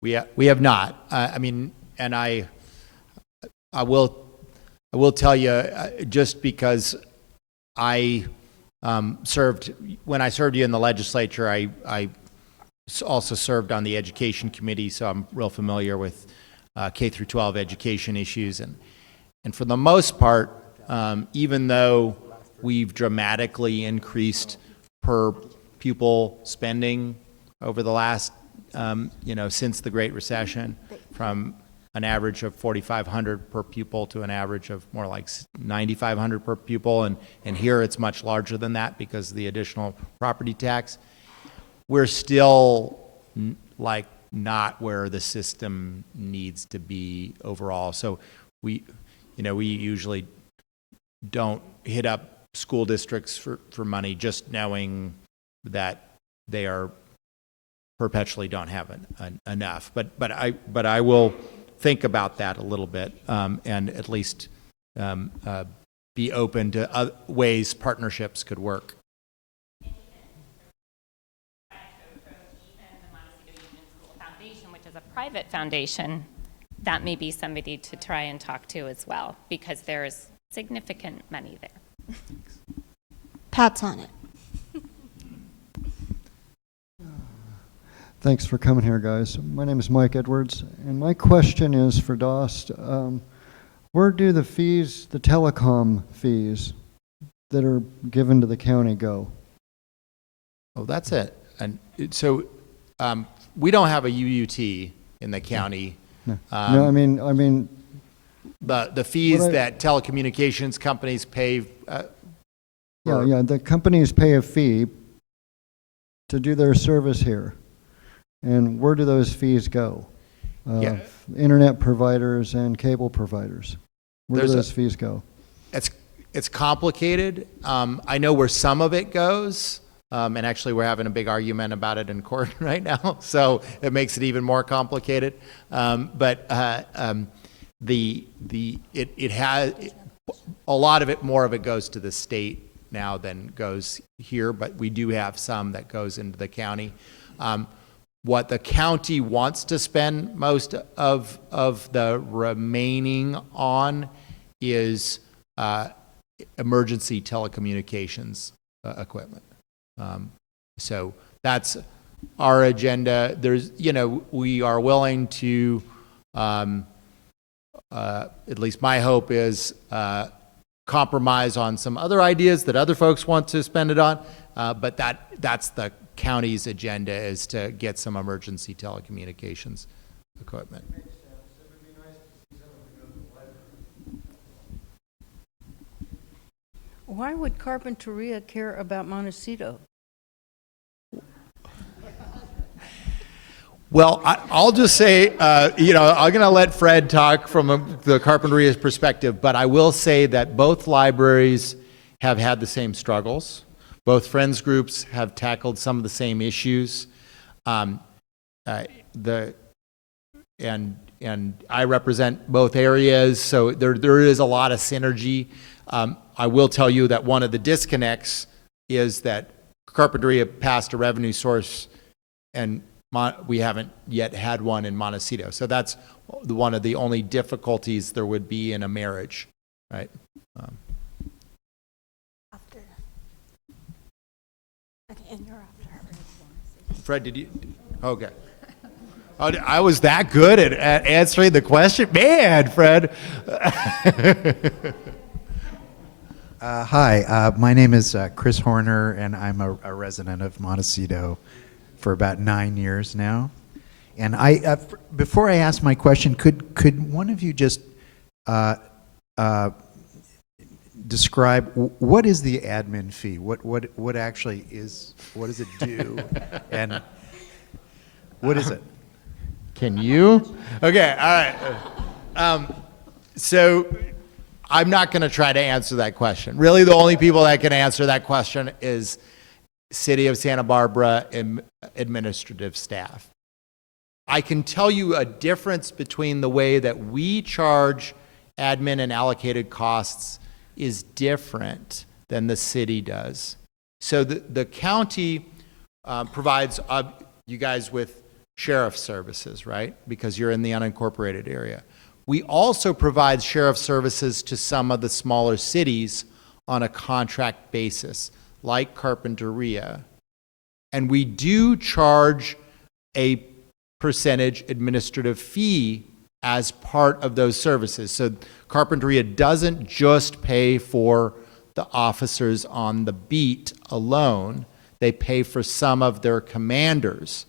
We have not. I mean, and I will tell you, just because I served, when I served you in the legislature, I also served on the education committee, so I'm real familiar with K through 12 education issues. And for the most part, even though we've dramatically increased per pupil spending over the last, since the Great Recession, from an average of $4,500 per pupil to an average of more like $9,500 per pupil, and here it's much larger than that because of the additional property tax, we're still like not where the system needs to be overall. So we usually don't hit up school districts for money, just knowing that they are perpetually don't have enough. But I will think about that a little bit, and at least be open to ways partnerships could work. Which is a private foundation, that may be somebody to try and talk to as well, because there's significant money there. Pat's on it. Thanks for coming here, guys. My name is Mike Edwards, and my question is for Dost. Where do the fees, the telecom fees that are given to the county go? Oh, that's it. And so we don't have a UUT in the county. No, I mean, the fees that telecommunications companies pay. Yeah, the companies pay a fee to do their service here. And where do those fees go? Internet providers and cable providers. Where do those fees go? It's complicated. I know where some of it goes, and actually we're having a big argument about it in court right now, so it makes it even more complicated. But it has a lot of it. More of it goes to the state now than goes here, but we do have some that goes into the county. What the county wants to spend most of the remaining on is emergency telecommunications equipment. So that's our agenda. There's, we are willing to, at least my hope is, compromise on some other ideas that other folks want to spend it on, but that's the county's agenda, is to get some emergency telecommunications equipment. Why would Carpinteria care about Montecito? Well, I'll just say, I'm going to let Fred talk from the Carpinteria's perspective, but I will say that both libraries have had the same struggles. Both friends groups have tackled some of the same issues. And I represent both areas, so there is a lot of synergy. I will tell you that one of the disconnects is that Carpinteria passed a revenue source, and we haven't yet had one in Montecito. So that's one of the only difficulties there would be in a marriage, right? After. Okay, and you're after. Fred, did you? Okay. Oh, I was that good at answering the question? Man, Fred. Hi, my name is Chris Horner, and I'm a resident of Montecito. for about 9 years now. And before I ask my question, could one of you just describe what is the admin fee? What actually is, what does it do? And what is it? Can you? Okay, all right. So I'm not going to try to answer that question. Really, the only people that can answer that question is City of Santa Barbara administrative staff. I can tell you a difference between the way that we charge admin and allocated costs is different than the city does. So the county provides you guys with sheriff services, right? Because you're in the unincorporated area. We also provide sheriff services to some of the smaller cities on a contract basis, like Carpinteria. And we do charge a percentage administrative fee as part of those services. So Carpinteria doesn't just pay for the officers on the beat alone. They pay for some of their commanders.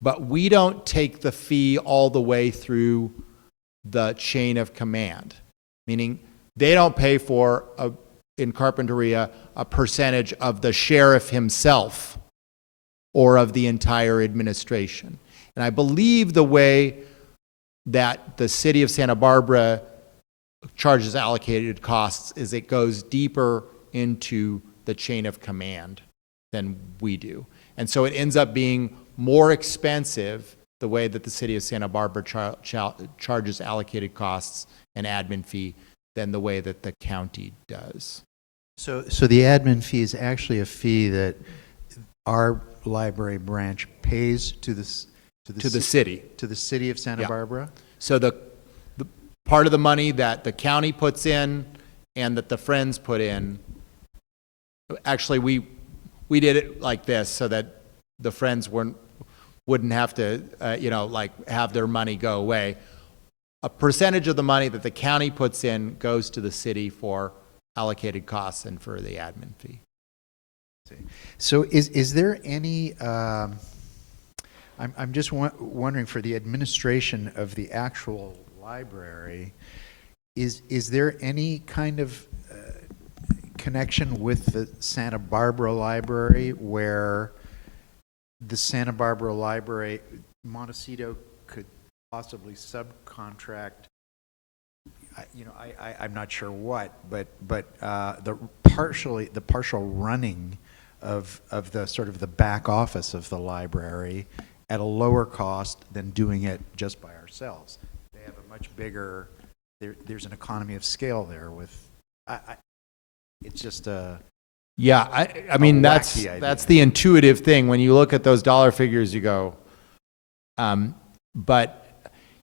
But we don't take the fee all the way through the chain of command, meaning they don't pay for, in Carpinteria, a percentage of the sheriff himself or of the entire administration. And I believe the way that the city of Santa Barbara charges allocated costs is it goes deeper into the chain of command than we do. And so it ends up being more expensive the way that the city of Santa Barbara charges allocated costs and admin fee than the way that the county does. So the admin fee is actually a fee that our library branch pays to the city. To the city of Santa Barbara? So the part of the money that the county puts in and that the Friends put in, actually we did it like this so that the Friends wouldn't have to, have their money go away. A percentage of the money that the county puts in goes to the city for allocated costs and for the admin fee. So is there any, I'm just wondering, for the administration of the actual library, is there any kind of connection with the Santa Barbara library where the Santa Barbara library, Montecito could possibly subcontract, I'm not sure what, but the partial running of the sort of the back office of the library at a lower cost than doing it just by ourselves. They have a much bigger, there's an economy of scale there with, it's just a... Yeah, I mean, that's the intuitive thing. When you look at those dollar figures, you go, but,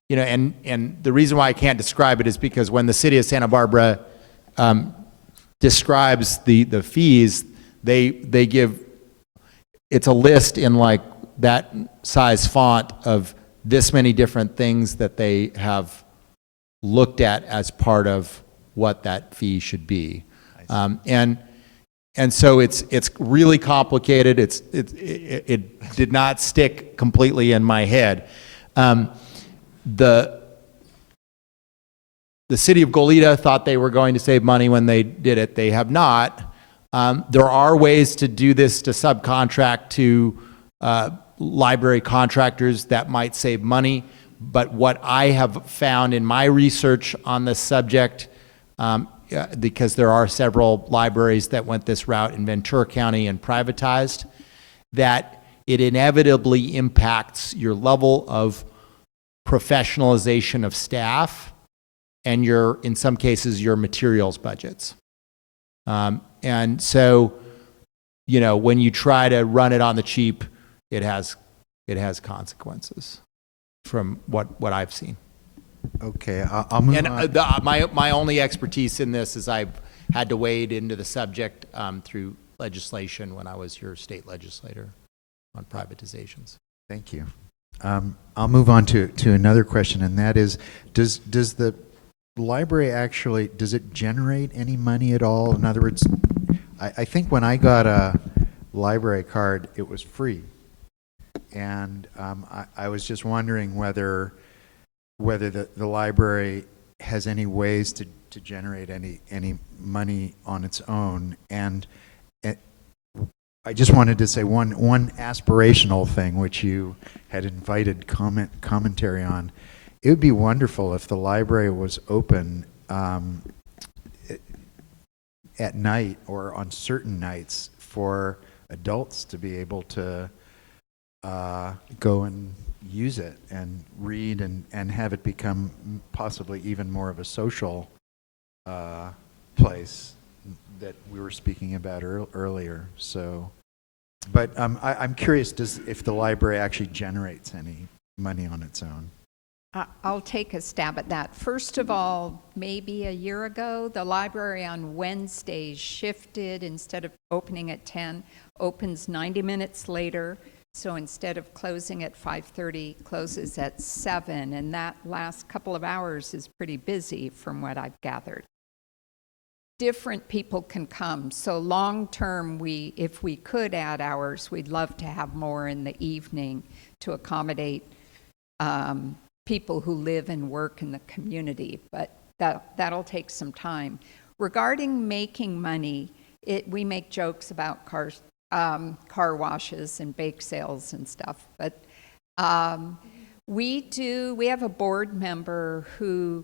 and the reason why I can't describe it is because when the city of Santa Barbara describes the fees, they give, it's a list in like that size font of this many different things that they have looked at as part of what that fee should be. And so it's really complicated. It did not stick completely in my head. The city of Goleta thought they were going to save money when they did it. They have not. There are ways to do this to subcontract to library contractors that might save money. But what I have found in my research on this subject, because there are several libraries that went this route in Ventura County and privatized, that it inevitably impacts your level of professionalization of staff and in some cases, your materials budgets. And so, when you try to run it on the cheap, it has consequences from what I've seen. Okay, I'll move on. My only expertise in this is I've had to wade into the subject through legislation when I was your state legislator on privatizations. Thank you. I'll move on to another question, and that is, does the library actually, does it generate any money at all? In other words, I think when I got a library card, it was free. and I was just wondering whether the library has any ways to generate any money on its own. And I just wanted to say one aspirational thing, which you had invited commentary on. It would be wonderful if the library was open at night or on certain nights for adults to be able to go and use it and read and have it become possibly even more of a social place that we were speaking about earlier. So, but I'm curious, if the library actually generates any money on its own? I'll take a stab at that. First of all, maybe a year ago, the library on Wednesdays shifted. Instead of opening at 10, opens 90 minutes later. So instead of closing at 5:30, closes at 7. And that last couple of hours is pretty busy from what I've gathered. Different people can come. So long term, if we could add hours, we'd love to have more in the evening to accommodate people who live and work in the community, but that'll take some time. Regarding making money, we make jokes about car washes and bake sales and stuff, but we have a board member who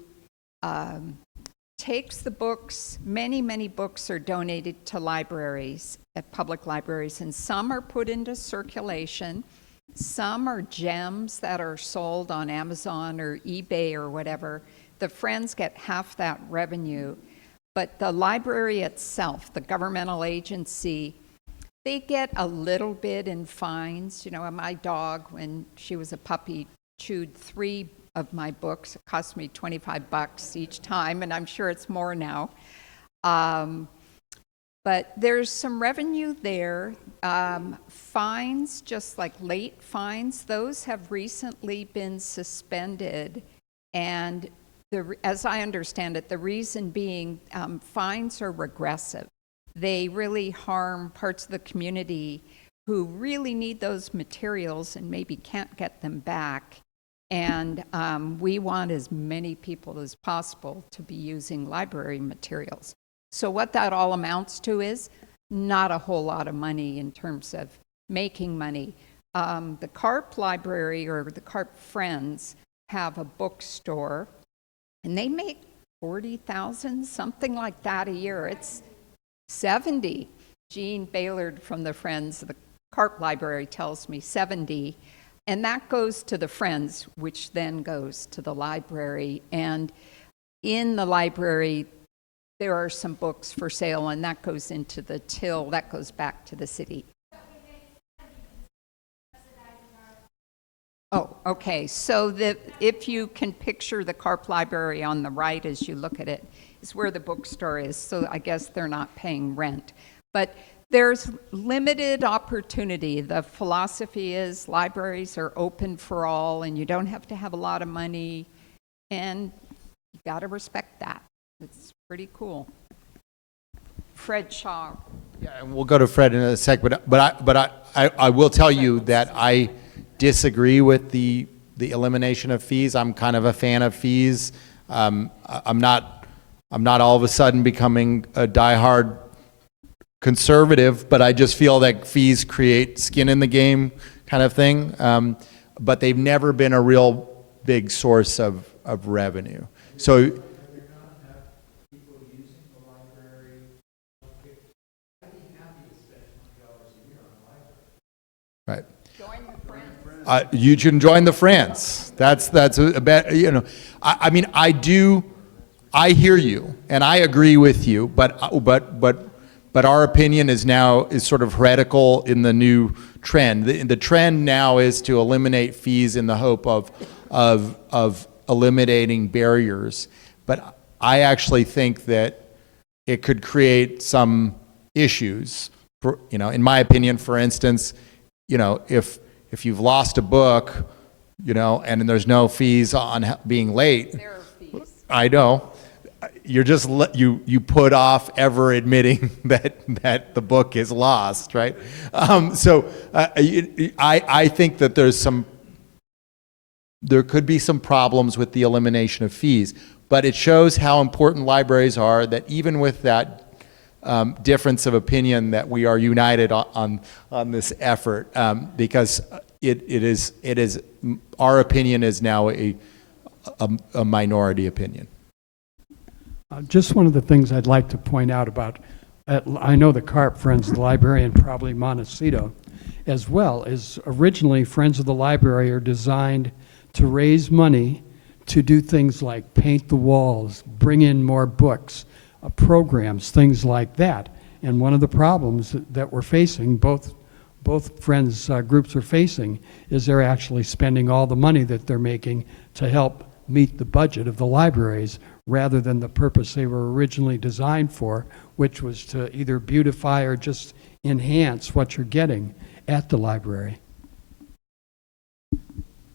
takes the books. Many books are donated to libraries, at public libraries, and some are put into circulation. Some are gems that are sold on Amazon or eBay or whatever. The Friends get half that revenue, but the library itself, the governmental agency, they get a little bit in fines. You know, my dog, when she was a puppy, chewed 3 of my books. It cost me $25 each time, and I'm sure it's more now. But there's some revenue there. Fines, just like late fines, those have recently been suspended. And as I understand it, the reason being fines are regressive. They really harm parts of the community who really need those materials and maybe can't get them back. And we want as many people as possible to be using library materials. So what that all amounts to is not a whole lot of money in terms of making money. The CARP library or the CARP Friends have a bookstore, and they make $40,000, something like that a year. It's 70. Jean Baylord from the Friends of the CARP library tells me 70. And that goes to the Friends, which then goes to the library. And in the library, there are some books for sale, and that goes into the till. That goes back to the city. Oh, okay. So if you can picture the CARP library on the right as you look at it, is where the bookstore is. So I guess they're not paying rent. But there's limited opportunity. The philosophy is libraries are open for all, and you don't have to have a lot of money, and you got to respect that. It's pretty cool. Fred Shaw. Yeah, and we'll go to Fred in a sec, but I will tell you that I disagree with the elimination of fees. I'm kind of a fan of fees. I'm not all of a sudden becoming a diehard conservative, but I just feel that fees create skin in the game kind of thing. But they've never been a real big source of revenue. So. Right. You can join the Friends. That's a bit, you know. I mean, I hear you, and I agree with you, but our opinion is sort of heretical in the new trend. The trend now is to eliminate fees in the hope of eliminating barriers. But I actually think that it could create some issues. You know, in my opinion, for instance, you know, if you've lost a book, you know, and there's no fees on being late. There are fees. I know. you're just you put off ever admitting that the book is lost, right? I think that there could be some problems with the elimination of fees, but it shows how important libraries are, that even with that difference of opinion, that we are united on this effort, because it is our opinion is now a minority opinion. Just one of the things I'd like to point out about, I know the CARP, Friends of the Library, and probably Montecito as well, is originally Friends of the Library are designed to raise money to do things like paint the walls, bring in more books, programs, things like that. And one of the problems that we're facing, both Friends groups are facing, is they're actually spending all the money that they're making to help meet the budget of the libraries rather than the purpose they were originally designed for, which was to either beautify or just enhance what you're getting at the library.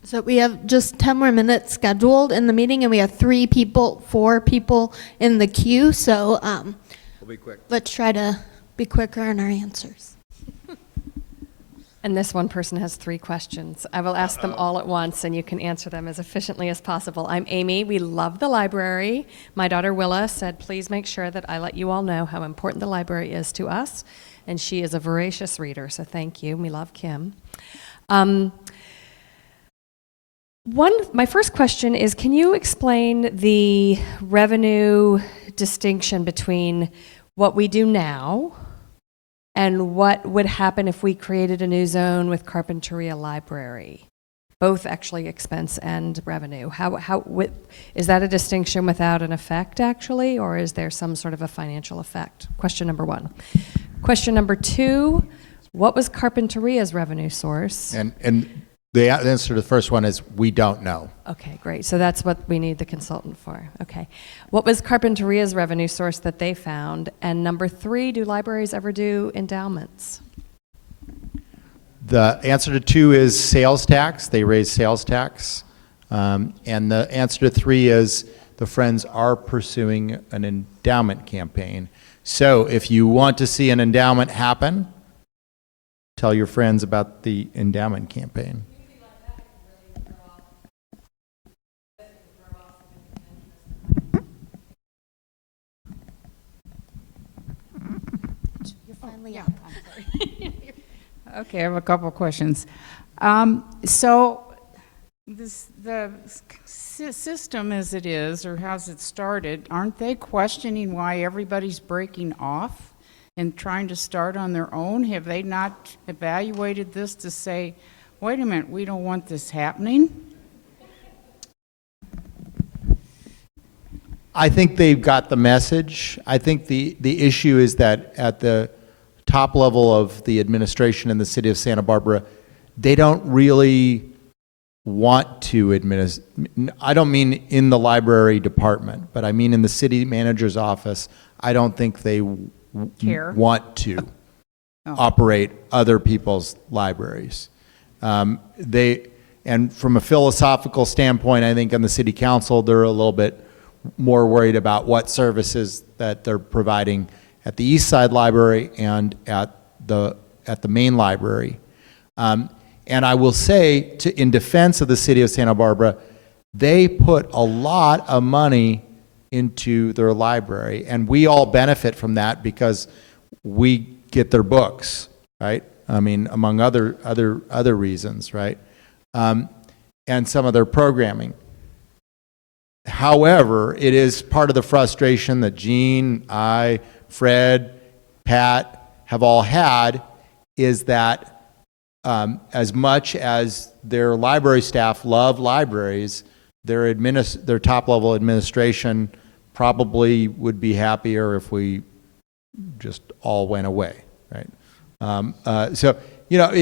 So we have just 10 more minutes scheduled in the meeting, and we have 4 people in the queue. So We'll be quick. let's try to be quicker in our answers. And this one person has 3 questions. I will ask them all at once, and you can answer them as efficiently as possible. I'm Amy. We love the library. My daughter Willa said, please make sure that I let you all know how important the library is to us. And she is a voracious reader, so thank you. We love Kim. My first question is, can you explain the revenue distinction between what we do now and what would happen if we created a new zone with Carpinteria Library? Both actually expense and revenue. Is that a distinction without an effect, actually, or is there some sort of a financial effect? Question number 1. Question number 2, what was Carpinteria's revenue source? And the answer to the first one is we don't know. Okay, great. So that's what we need the consultant for. Okay. What was Carpinteria's revenue source that they found? And number 3, do libraries ever do endowments? The answer to 2 is sales tax. They raise sales tax. And the answer to 3 is the Friends are pursuing an endowment campaign. So if you want to see an endowment happen, tell your friends about the endowment campaign. Okay, I have a couple of questions. So the system as it is, or how's it started, aren't they questioning why everybody's breaking off and trying to start on their own? Have they not evaluated this to say, wait a minute, we don't want this happening? I think they've got the message. I think the issue is that at the top level of the administration in the city of Santa Barbara, they don't really want to administer. I don't mean in the library department, but I mean in the city manager's office. I don't think they want to operate other people's libraries. And from a philosophical standpoint, I think on the city council, they're a little bit more worried about what services that they're providing at the East Side Library and at the main library. And I will say, in defense of the city of Santa Barbara, they put a lot of money into their library, and we all benefit from that because we get their books, right? I mean, among other reasons, right? And some of their programming. However, it is part of the frustration that Gene, I, Fred, Pat have all had, is that as much as their library staff love libraries, their top-level administration probably would be happier if we just all went away, right? So, you know,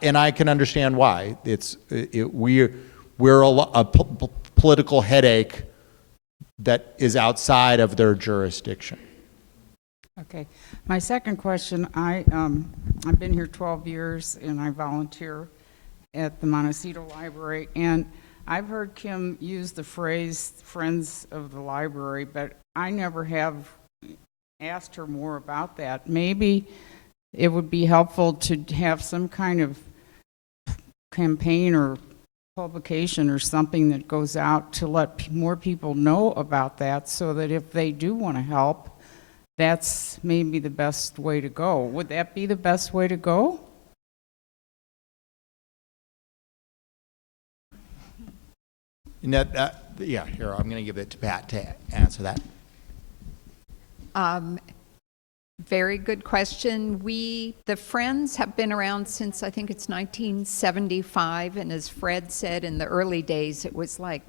and I can understand why. We're a political headache that is outside of their jurisdiction. Okay. My second question, I've been here 12 years and I volunteer at the Montecito Library, and I've heard Kim use the phrase "friends of the library," but I never have asked her more about that. Maybe it would be helpful to have some kind of campaign or publication or something that goes out to let more people know about that, so that if they do want to help, that's maybe the best way to go. Would that be the best way to go? Yeah, here, I'm going to give it to Pat to answer that. Very good question. The Friends have been around since I think it's 1975, and as Fred said, in the early days, it was like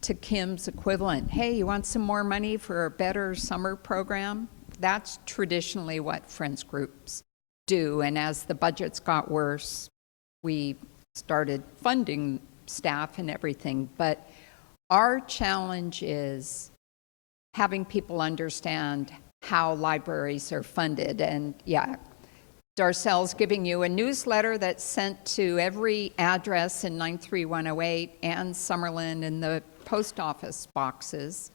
to Kim's equivalent. Hey, you want some more money for a better summer program? That's traditionally what Friends groups do, and as the budgets got worse, we started funding staff and everything. But our challenge is having people understand how libraries are funded. And yeah, Darcel's giving you a newsletter that's sent to every address in 93108 and Summerlin in the post office boxes.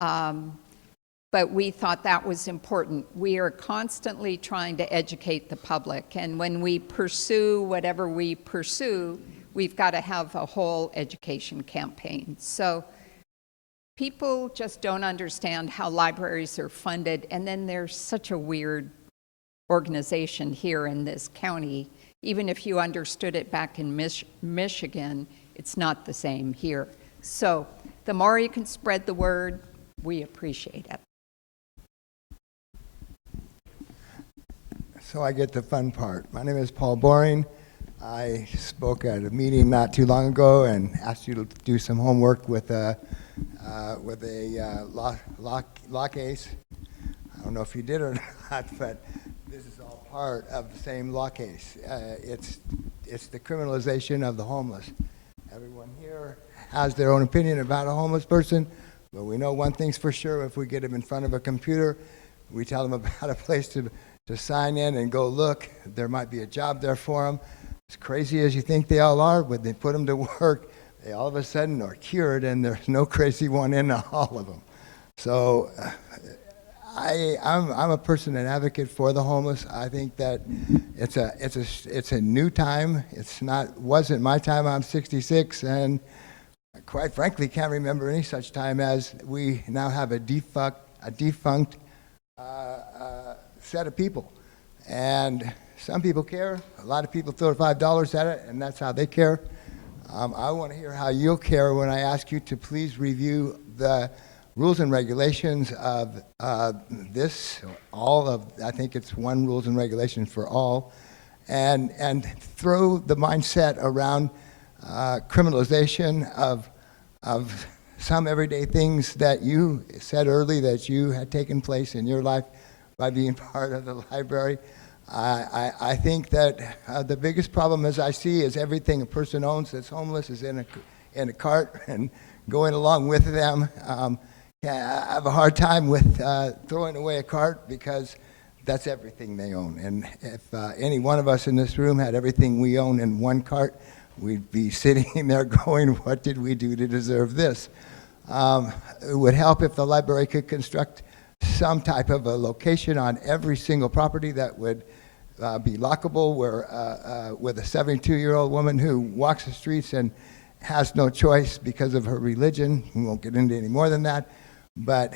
But we thought that was important. We are constantly trying to educate the public, and when we pursue whatever we pursue, we've got to have a whole education campaign. So people just don't understand how libraries are funded, and then there's such a weird organization here in this county. Even if you understood it back in Michigan, it's not the same here. So the more you can spread the word, we appreciate it. So I get the fun part. My name is Paul Boring. I spoke at a meeting not too long ago and asked you to do some homework with a lock ace. I don't know if you did or not, but this is all part of the same lock ace. It's the criminalization of the homeless. Everyone here has their own opinion about a homeless person, but we know one thing's for sure: if we get them in front of a computer, we tell them about a place to sign in and go look, there might be a job there for them. As crazy as you think they all are, when they put them to work, they all of a sudden are cured, and there's no crazy one in all of them. So I'm a person, an advocate for the homeless. I think that it's a new time. Wasn't my time. I'm 66, and quite frankly can't remember any such time as we now have a defunct set of people. And some people care. A lot of people throw $5 at it, and that's how they care. I want to hear how you'll care when I ask you to please review the rules and regulations of this, I think it's one rules and regulation for all, and throw the mindset around criminalization of some everyday things that you said early that you had taken place in your life by being part of the library. I think that the biggest problem, as I see, is everything a person owns that's homeless is in a cart, and going along with them. I have a hard time with throwing away a cart, because that's everything they own. And if any one of us in this room had everything we own in one cart, we'd be sitting there going, what did we do to deserve this? It would help if the library could construct some type of a location on every single property that would be lockable, where with a 72-year-old woman who walks the streets and has no choice because of her religion, we won't get into any more than that, but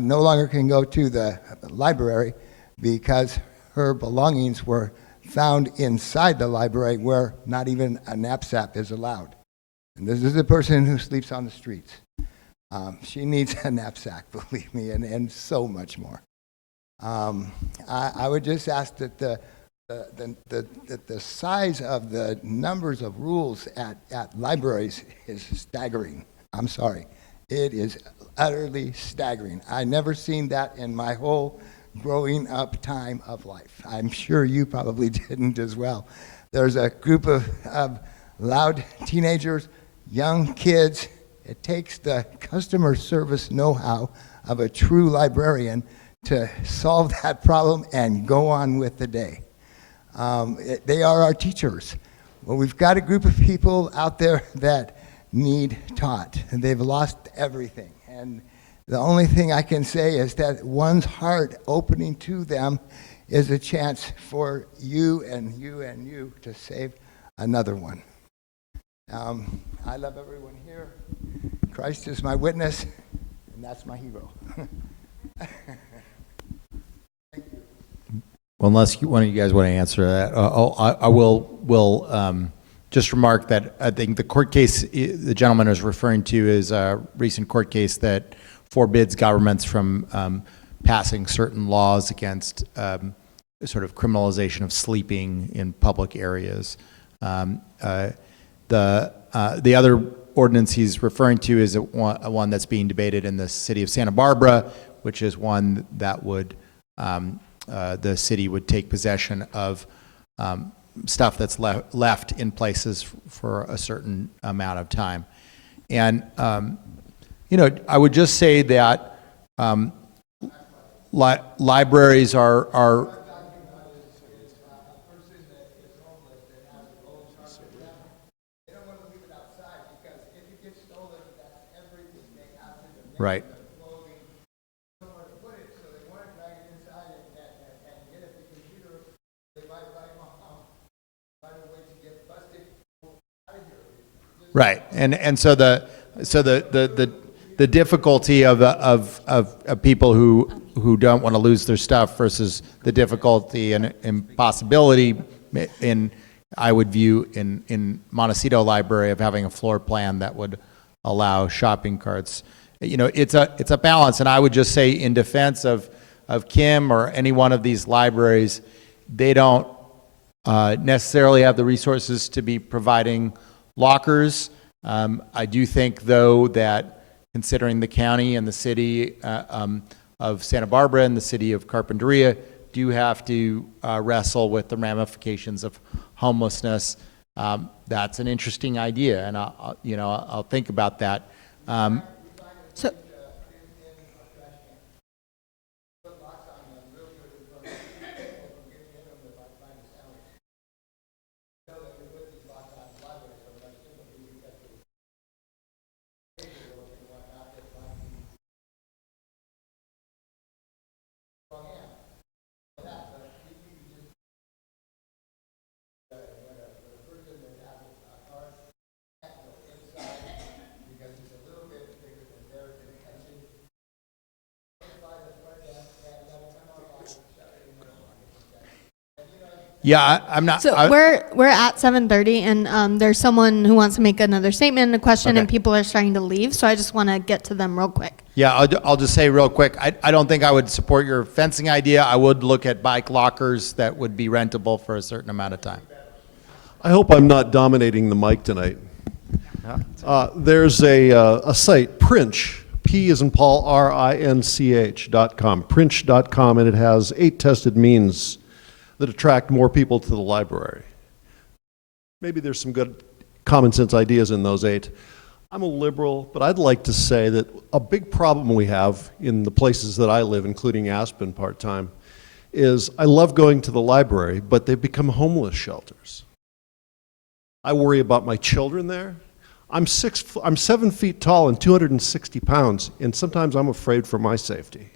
no longer can go to the library because her belongings were found inside the library, where not even a knapsack is allowed. And this is a person who sleeps on the streets. She needs a knapsack, believe me, and so much more. I would just ask that the size of the numbers of rules at libraries is staggering. I'm sorry. It is utterly staggering. I never seen that in my whole growing up time of life. I'm sure you probably didn't as well. There's a group of loud teenagers, young kids. It takes the customer service know-how of a true librarian to solve that problem and go on with the day. They are our teachers. Well, we've got a group of people out there that need taught, and they've lost everything. And the only thing I can say is that one's heart opening to them is a chance for you and you and you to save another one. I love everyone here. Christ is my witness, and that's my hero. Well, unless one of you guys want to answer that, I will just remark that I think the court case the gentleman is referring to is a recent court case that forbids governments from passing certain laws against sort of criminalization of sleeping in public areas. The other ordinance he's referring to is one that's being debated in the city of Santa Barbara, which is one that would the city would take possession of stuff that's left in places for a certain amount of time. And, you know, I would just say that libraries are right. Right, and so the difficulty of people who don't want to lose their stuff versus the difficulty and impossibility in, I would view in Montecito Library, of having a floor plan that would allow shopping carts. You know, it's a balance, and I would just say in defense of Kim or any one of these libraries, they don't necessarily have the resources to be providing lockers. I do think, though, that considering the county and the city of Santa Barbara and the city of Carpinteria do have to wrestle with the ramifications of homelessness, that's an interesting idea, and I'll think about that. So. Yeah, I'm not. So we're at 7:30, and there's someone who wants to make another statement, a question, and people are starting to leave. So I just want to get to them real quick. Yeah, I'll just say real quick, I don't think I would support your fencing idea. I would look at bike lockers that would be rentable for a certain amount of time. I hope I'm not dominating the mic tonight. There's a site, Princh, P as in Paul, RINCH.com, Princh.com, and it has 8 tested means that attract more people to the library. Maybe there's some good common sense ideas in those 8. I'm a liberal, but I'd like to say that a big problem we have in the places that I live, including Aspen part-time, is I love going to the library, but they've become homeless shelters. I worry about my children there. I'm 7 feet tall and 260 pounds, and sometimes I'm afraid for my safety.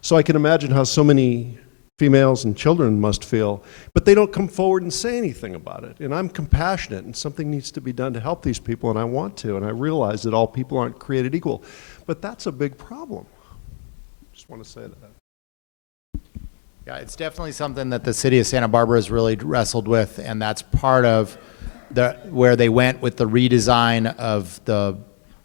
So I can imagine how so many females and children must feel, but they don't come forward and say anything about it. And I'm compassionate, and something needs to be done to help these people, and I want to, and I realize that all people aren't created equal. But that's a big problem. Just want to say that. Yeah, it's definitely something that the city of Santa Barbara has really wrestled with, and that's part of where they went with the redesign of the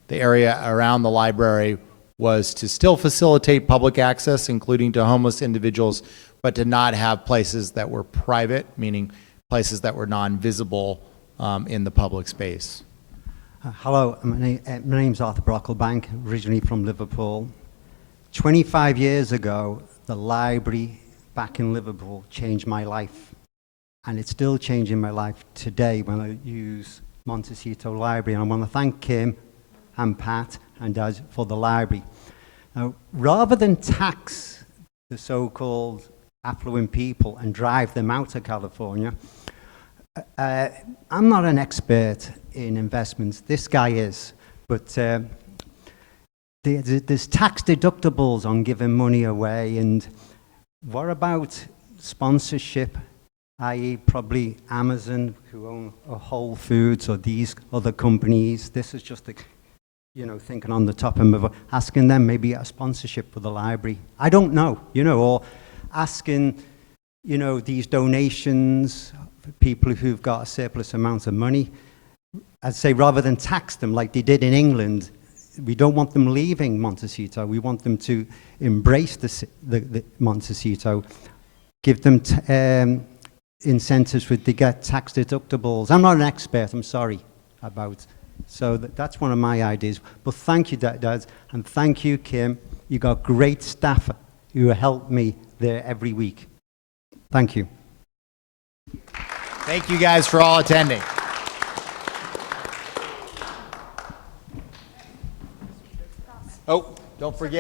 area around the library, was to still facilitate public access, including to homeless individuals, but to not have places that were private, meaning places that were non-visible in the public space. Hello, my name's Arthur Brocklebank, originally from Liverpool. 25 years ago, the library back in Liverpool changed my life. And it's still changing my life today when I use Montecito Library. And I want to thank Kim and Pat and Dad for the library. Now, rather than tax the so-called affluent people and drive them out of California, I'm not an expert in investments. This guy is. But there's tax deductibles on giving money away. And what about sponsorship, i.e. probably Amazon, who own a Whole Foods, or these other companies? This is just, thinking on the top of my voice, asking them maybe a sponsorship for the library. I don't know, or asking, these donations, people who've got a surplus amount of money. I'd say rather than tax them like they did in England, we don't want them leaving Montecito. We want them to embrace the Montecito, give them incentives to get tax deductibles. I'm not an expert, I'm sorry about. So that's one of my ideas. But thank you, Dad, and thank you, Kim. You got great staff who help me there every week. Thank you. Thank you guys for all attending. Oh, don't forget.